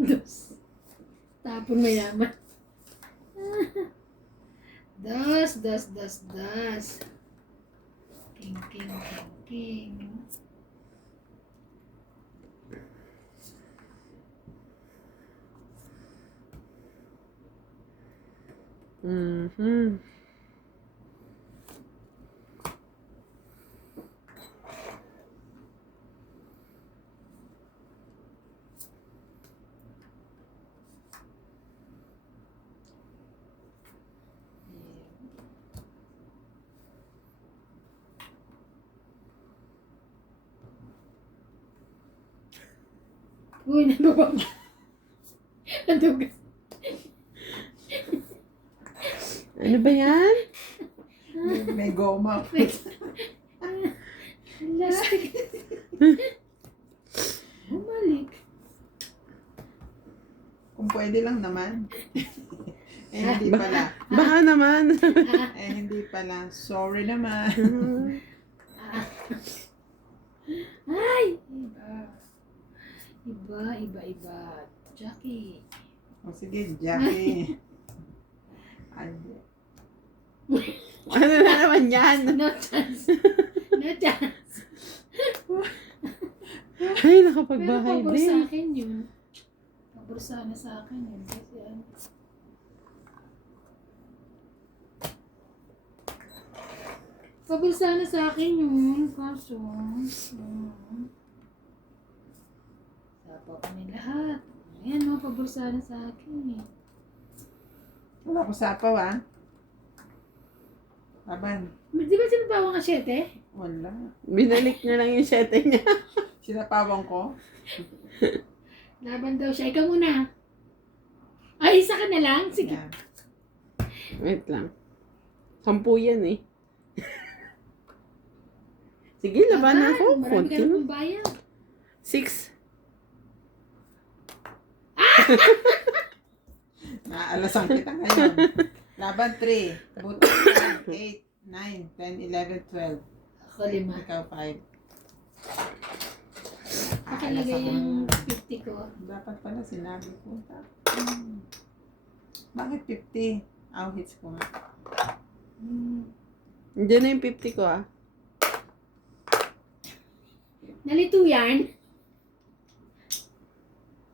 Dos. Tapon mayaman. Das. King. Mhm. Uy, nababang. Nadugas. Ano ba yan? May goma. Plastic. Bumalik. Kung pwede lang naman. Hindi pala. Baka naman. Hindi pala. Sorry naman. Ay! Iba. Jackie. O sige, Jackie. Ay, Ano na naman yan? No chance. Ay, Pero nakapagbahay pabor sa din. akin yun. Pabor sana sa akin yun. Kasi ano. Pabor sana sa akin yun. Kaso. Sapaw kami lahat. Ayan o, pabor sana sa akin eh. wala ko sapaw, ah. Laban. Di ba sinabawa ka 7? Wala. Binalik niya lang yung 7 niya. Sinapawang ko. Laban daw siya. Ikaw muna. Ay, isa ka na lang? Sige. Yan. Wait lang. 10 yan eh. Sige, labanan ko. Marami Konti ka na lang. pang bayad. 6. Naalasan kita ngayon. Laban 3. Buto 8, 9, 10, 11, 12. Ako 5. Ikaw 5. Nakalagay yung 50 ko. Dapat pala sinabi ko. Bakit 50? Hits ko nga. Diyan na yung 50 ko ah. Nalito yan.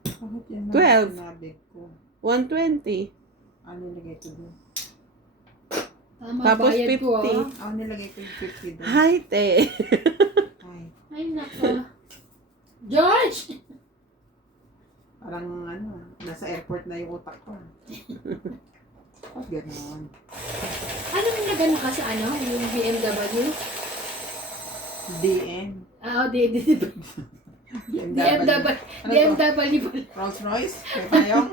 Bakit yan? 12. Sinabi ko. 120. Ano nilagay ko doon? Tama, Tapos bayad ko 50. Nilagay ko yung 50 doon. Hi, te. Ay, Ay, nako. George! parang nasa airport na yung utak ko. Bakit gano'n? Anong nagano ka sa yung BMW? DN. Di. BMW. BMW pala. Rolls Royce? May tayong?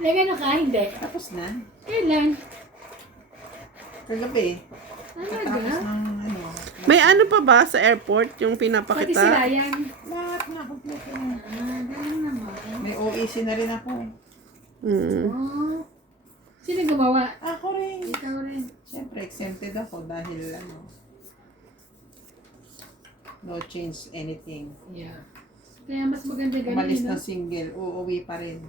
Nagano ka? Hindi. Tapos na. Kailan? Kagabi. Talaga? Tapos ng May ano pa ba sa airport yung Pati si pinapakita? Ryan. Lahat na, kompleto na. Ganun naman. May OEC na rin ako. Oh. Sino gumawa? Ako rin. Ikaw rin. Siyempre, exempted ako dahil no change anything. Yeah. Kaya mas maganda ganun, Umalis no? ng single, uuwi pa rin.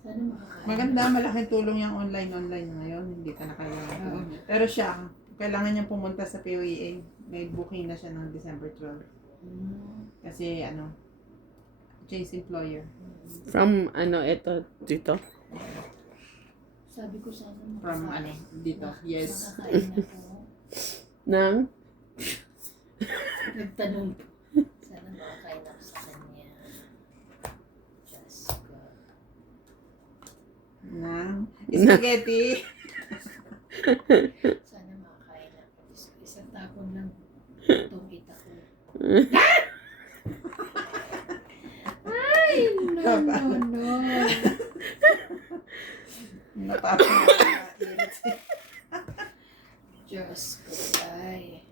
Sana makakain. Maganda, malaking tulong yung online ngayon. Hindi ka na kailangan. Oo. Pero siya, kailangan niyang pumunta sa POEA. May booking na siya ng December 12. Kasi change employer. From ito, dito. Sabi ko sana From makakain. dito. Yes. Makakain ako. Nang? Nagtanong. Sana makakain ako sa kanya. Just go. Ng spaghetti. Sana makakain ako. Isang tapon lang. Itong kita ko. Ay, no. Natapos na. Diyos ko, ay.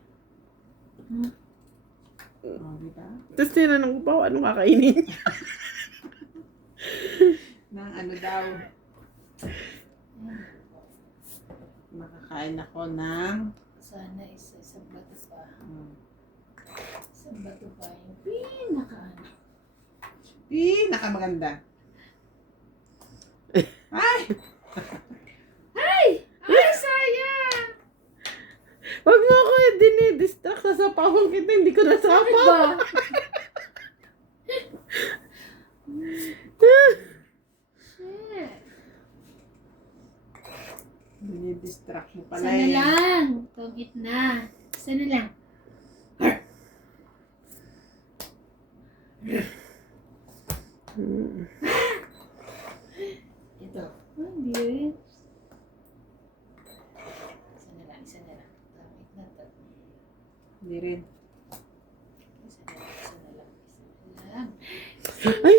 Diba? Tapos tinanong ko pa kung anong kakainin niya. Ng daw. Makakain ako ng Sana isang bato pa. Isang bato pa yung pinakamaganda. Ay! Ay, sayang! Wag mo ako dinidistract sa sapawang kita, hindi ko Bakit nasapaw. ba? Shit. Dinidistract mo pala Sana lang. Tungit na. Sana lang. Ito. Hindi rin. Isa na lang. Tungit na to. Hindi rin. Isa na lang. Ay!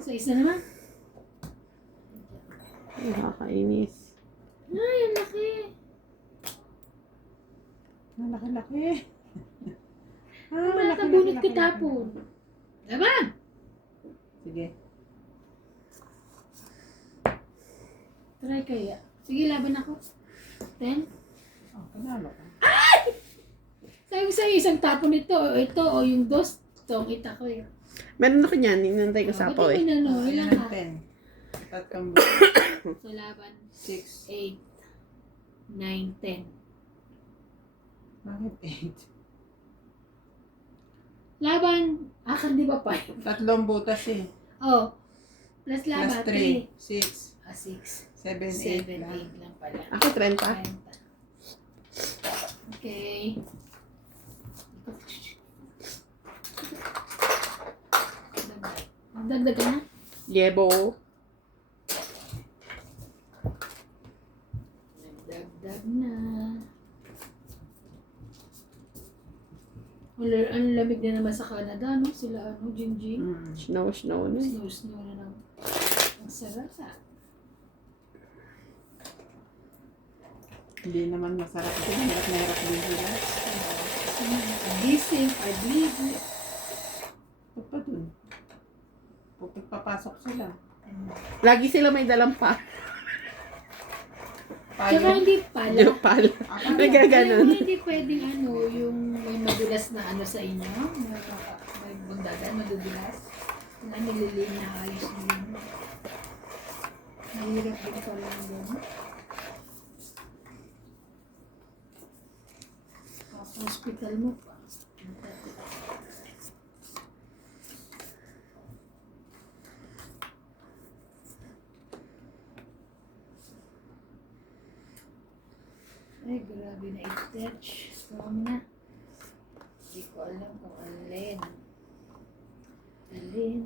So, isa naman. Nakakainis. Ay, ang laki. Malaki-laki. Wala ka bunot ka tapon. Diba? Sige. Try kaya. Sige, laban ako. 10. Panalo ka. Sabi ko sa'yo, isang tapon ito, o ito, o yung dos. Ito, kita ko yun. Meron ako niyan, inantay ko sapaw eh. Ilan Ayan ka? ang 10. Tatlong So, laban. 6. 8, 9, 10. Bakit 8? Laban. Akan di ba 5? Tatlong butas eh. Oh. Plus Plus laban. 3. 3. 6. 6. 7, 7, 8 lang. 8 lang pala. Ako 30. 40. Okay. Dagdag ka na? Yebo. Nagdagdag na. Ang lamig na naman sa Canada, no? Sila, Jingjing. Snow na. Snow na naman. Ang sarap. Hindi naman masarap. Kasi hirap na hirap din sila. Gising, pag-ligo. Huwag pa dun. Huwag papasok sila. Lagi sila may dalang pa. Tsaka Payo. hindi pala. Yung pala. Nagaganon. Alam mo, hindi pwedeng yung may madulas na sa inyo. May bugdagan, madudulas. Na nililin na ayos nilin. Mahirap din pala yung gano'n. Hospital mo pa. Ay, grabe na i-touch. Strong na. Hindi ko alam kung alin. Alin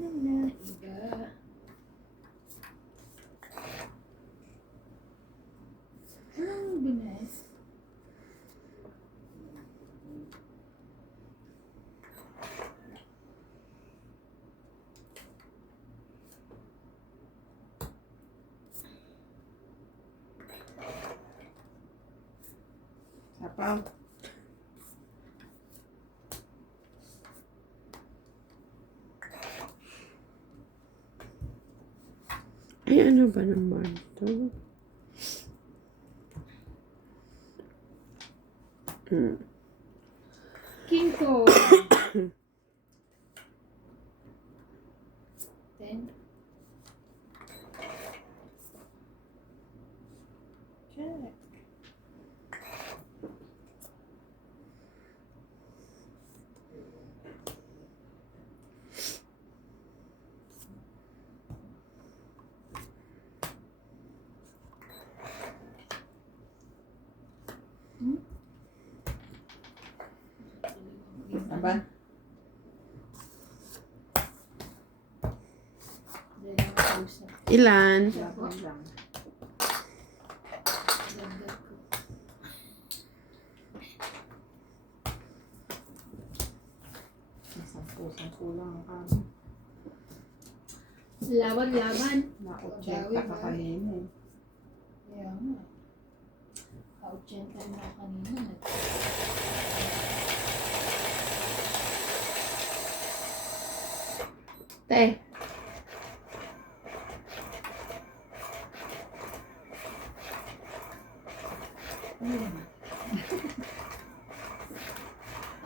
na naiba. Anong binas? Sapaw. Ay, ano ba naman ito? King ko. 10. Check. Aba? Dahil ako kausap. Ilan? Laban lang. Dagdag ko. Sampu lang ang kami. Laban. Na-80 ka kanina eh. Kaya nga. Ka-80 na kanina. Te.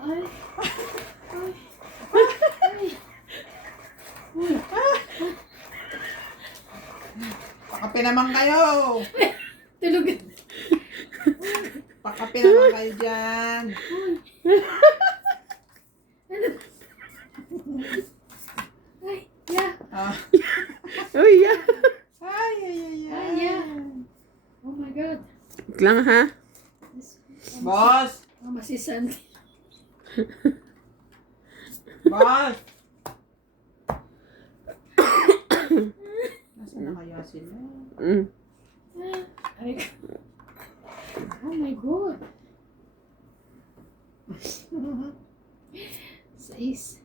Ay. Pakape naman kayo! Tulog. Pakape naman kayo dyan! Ay, yeah. Ah. Uy, yeah. Ay, ay, ay, ay. Ay, yeah. Oh my God. Wait lang ha. Boss! Oh, masisan. Boss! Nasaan na kaya sila? Ay. Oh my God. 6.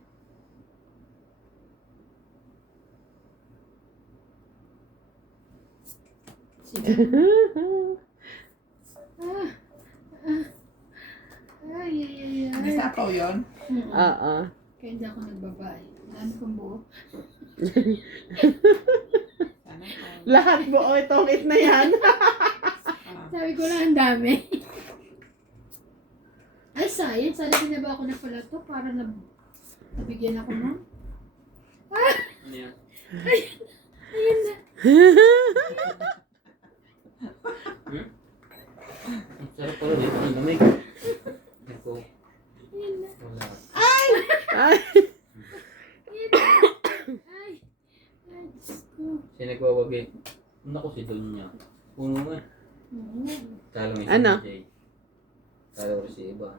Ay, ay, ay, ay. May sapaw yun? Oo. Kaya hindi ako nagbabae. Dami kong buo. Sana all. Lahat buo itong it na yan. Sabi ko lang ang dami. Ay, sayang. Sana binaba ako na pala to para nabigyan ako ng... Ano yan? Ayun na. Ang sarap pala dito ng lamig. Ako, Ayun na. wala. Ay. Ayun na. Ay. Ay, Diyos ko. Siya nagwawagi. Naku si Donya. Puno nga. Oo. Talo may Ano? si Jay. Talo rin si Ivan.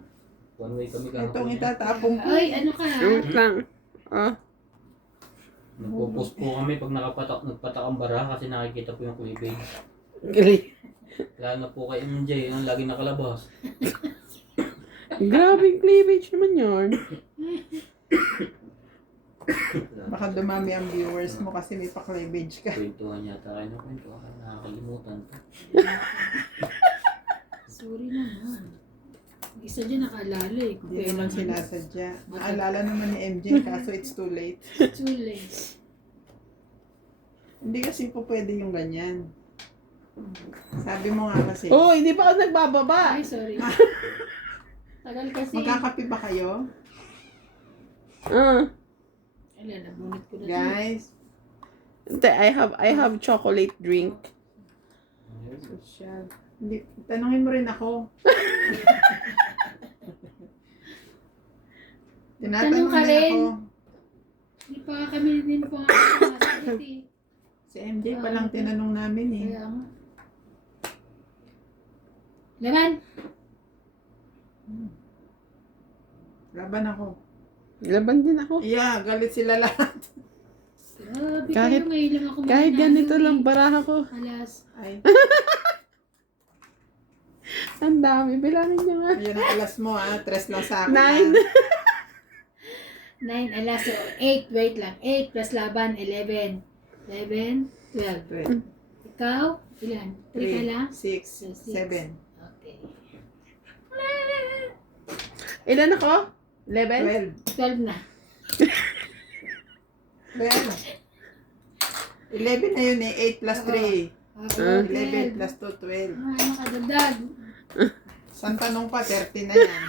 One way kami kahapon. Itong itatapong ko. Ay, ano ka? Wait lang. Oh. Nagpo-post po kami pag nagpatak ang bara kasi nakikita po yung cleavage. Great. Lalo na po kay MJ, yung lagi nakalabas. Grabing cleavage naman yun. Baka dumami ang viewers mo kasi may pa-cleavage ka. Kwentuhan yata kayo ng kwentuhan. Nakakalimutan ko. Sorry naman. Yung isa dyan nakaalala eh. Kung Hindi naman kailangan. sinasadya. Naalala naman ni MJ kaso it's too late. Too late. Hindi kasi po pwede yung ganyan. Sabi mo nga kasi. Oh, hindi pa ako nagbababa. Ay, sorry. Tagal kasi. Magkakape ba kayo? Ala, nabunot ko na. Guys. Hindi, I have chocolate drink. Social. Hindi, tanungin mo rin ako. Tinatanong Tanong ka din rin. ako. Hindi pa kami din pa nga sumasagot eh. Si MJ pa lang tinanong namin eh. Kaya nga. Laman! Laban ako. Laban din ako. Yeah, galit sila lahat. Grabe Kahit- kayo, ngayon lang ako Kahit mananalo ganito eh. lang baraha ko. Alas. Ay, Ang dami. Bilangin niyo nga. ayun ang alas mo ah. 3 lang sa akin. 9. 9, alas. So, 8, wait lang. 8 plus laban, 11. 11, 12. Ikaw, ilan? 3 ka lang? 6, So, 7, Okay. Ilan ako? 11? 12. 12 na. 12. 11 na yun eh. 8 plus 3. Oo, 11 plus 2, 12. Ah, makadagdag. San tanong pa? 30 na yan.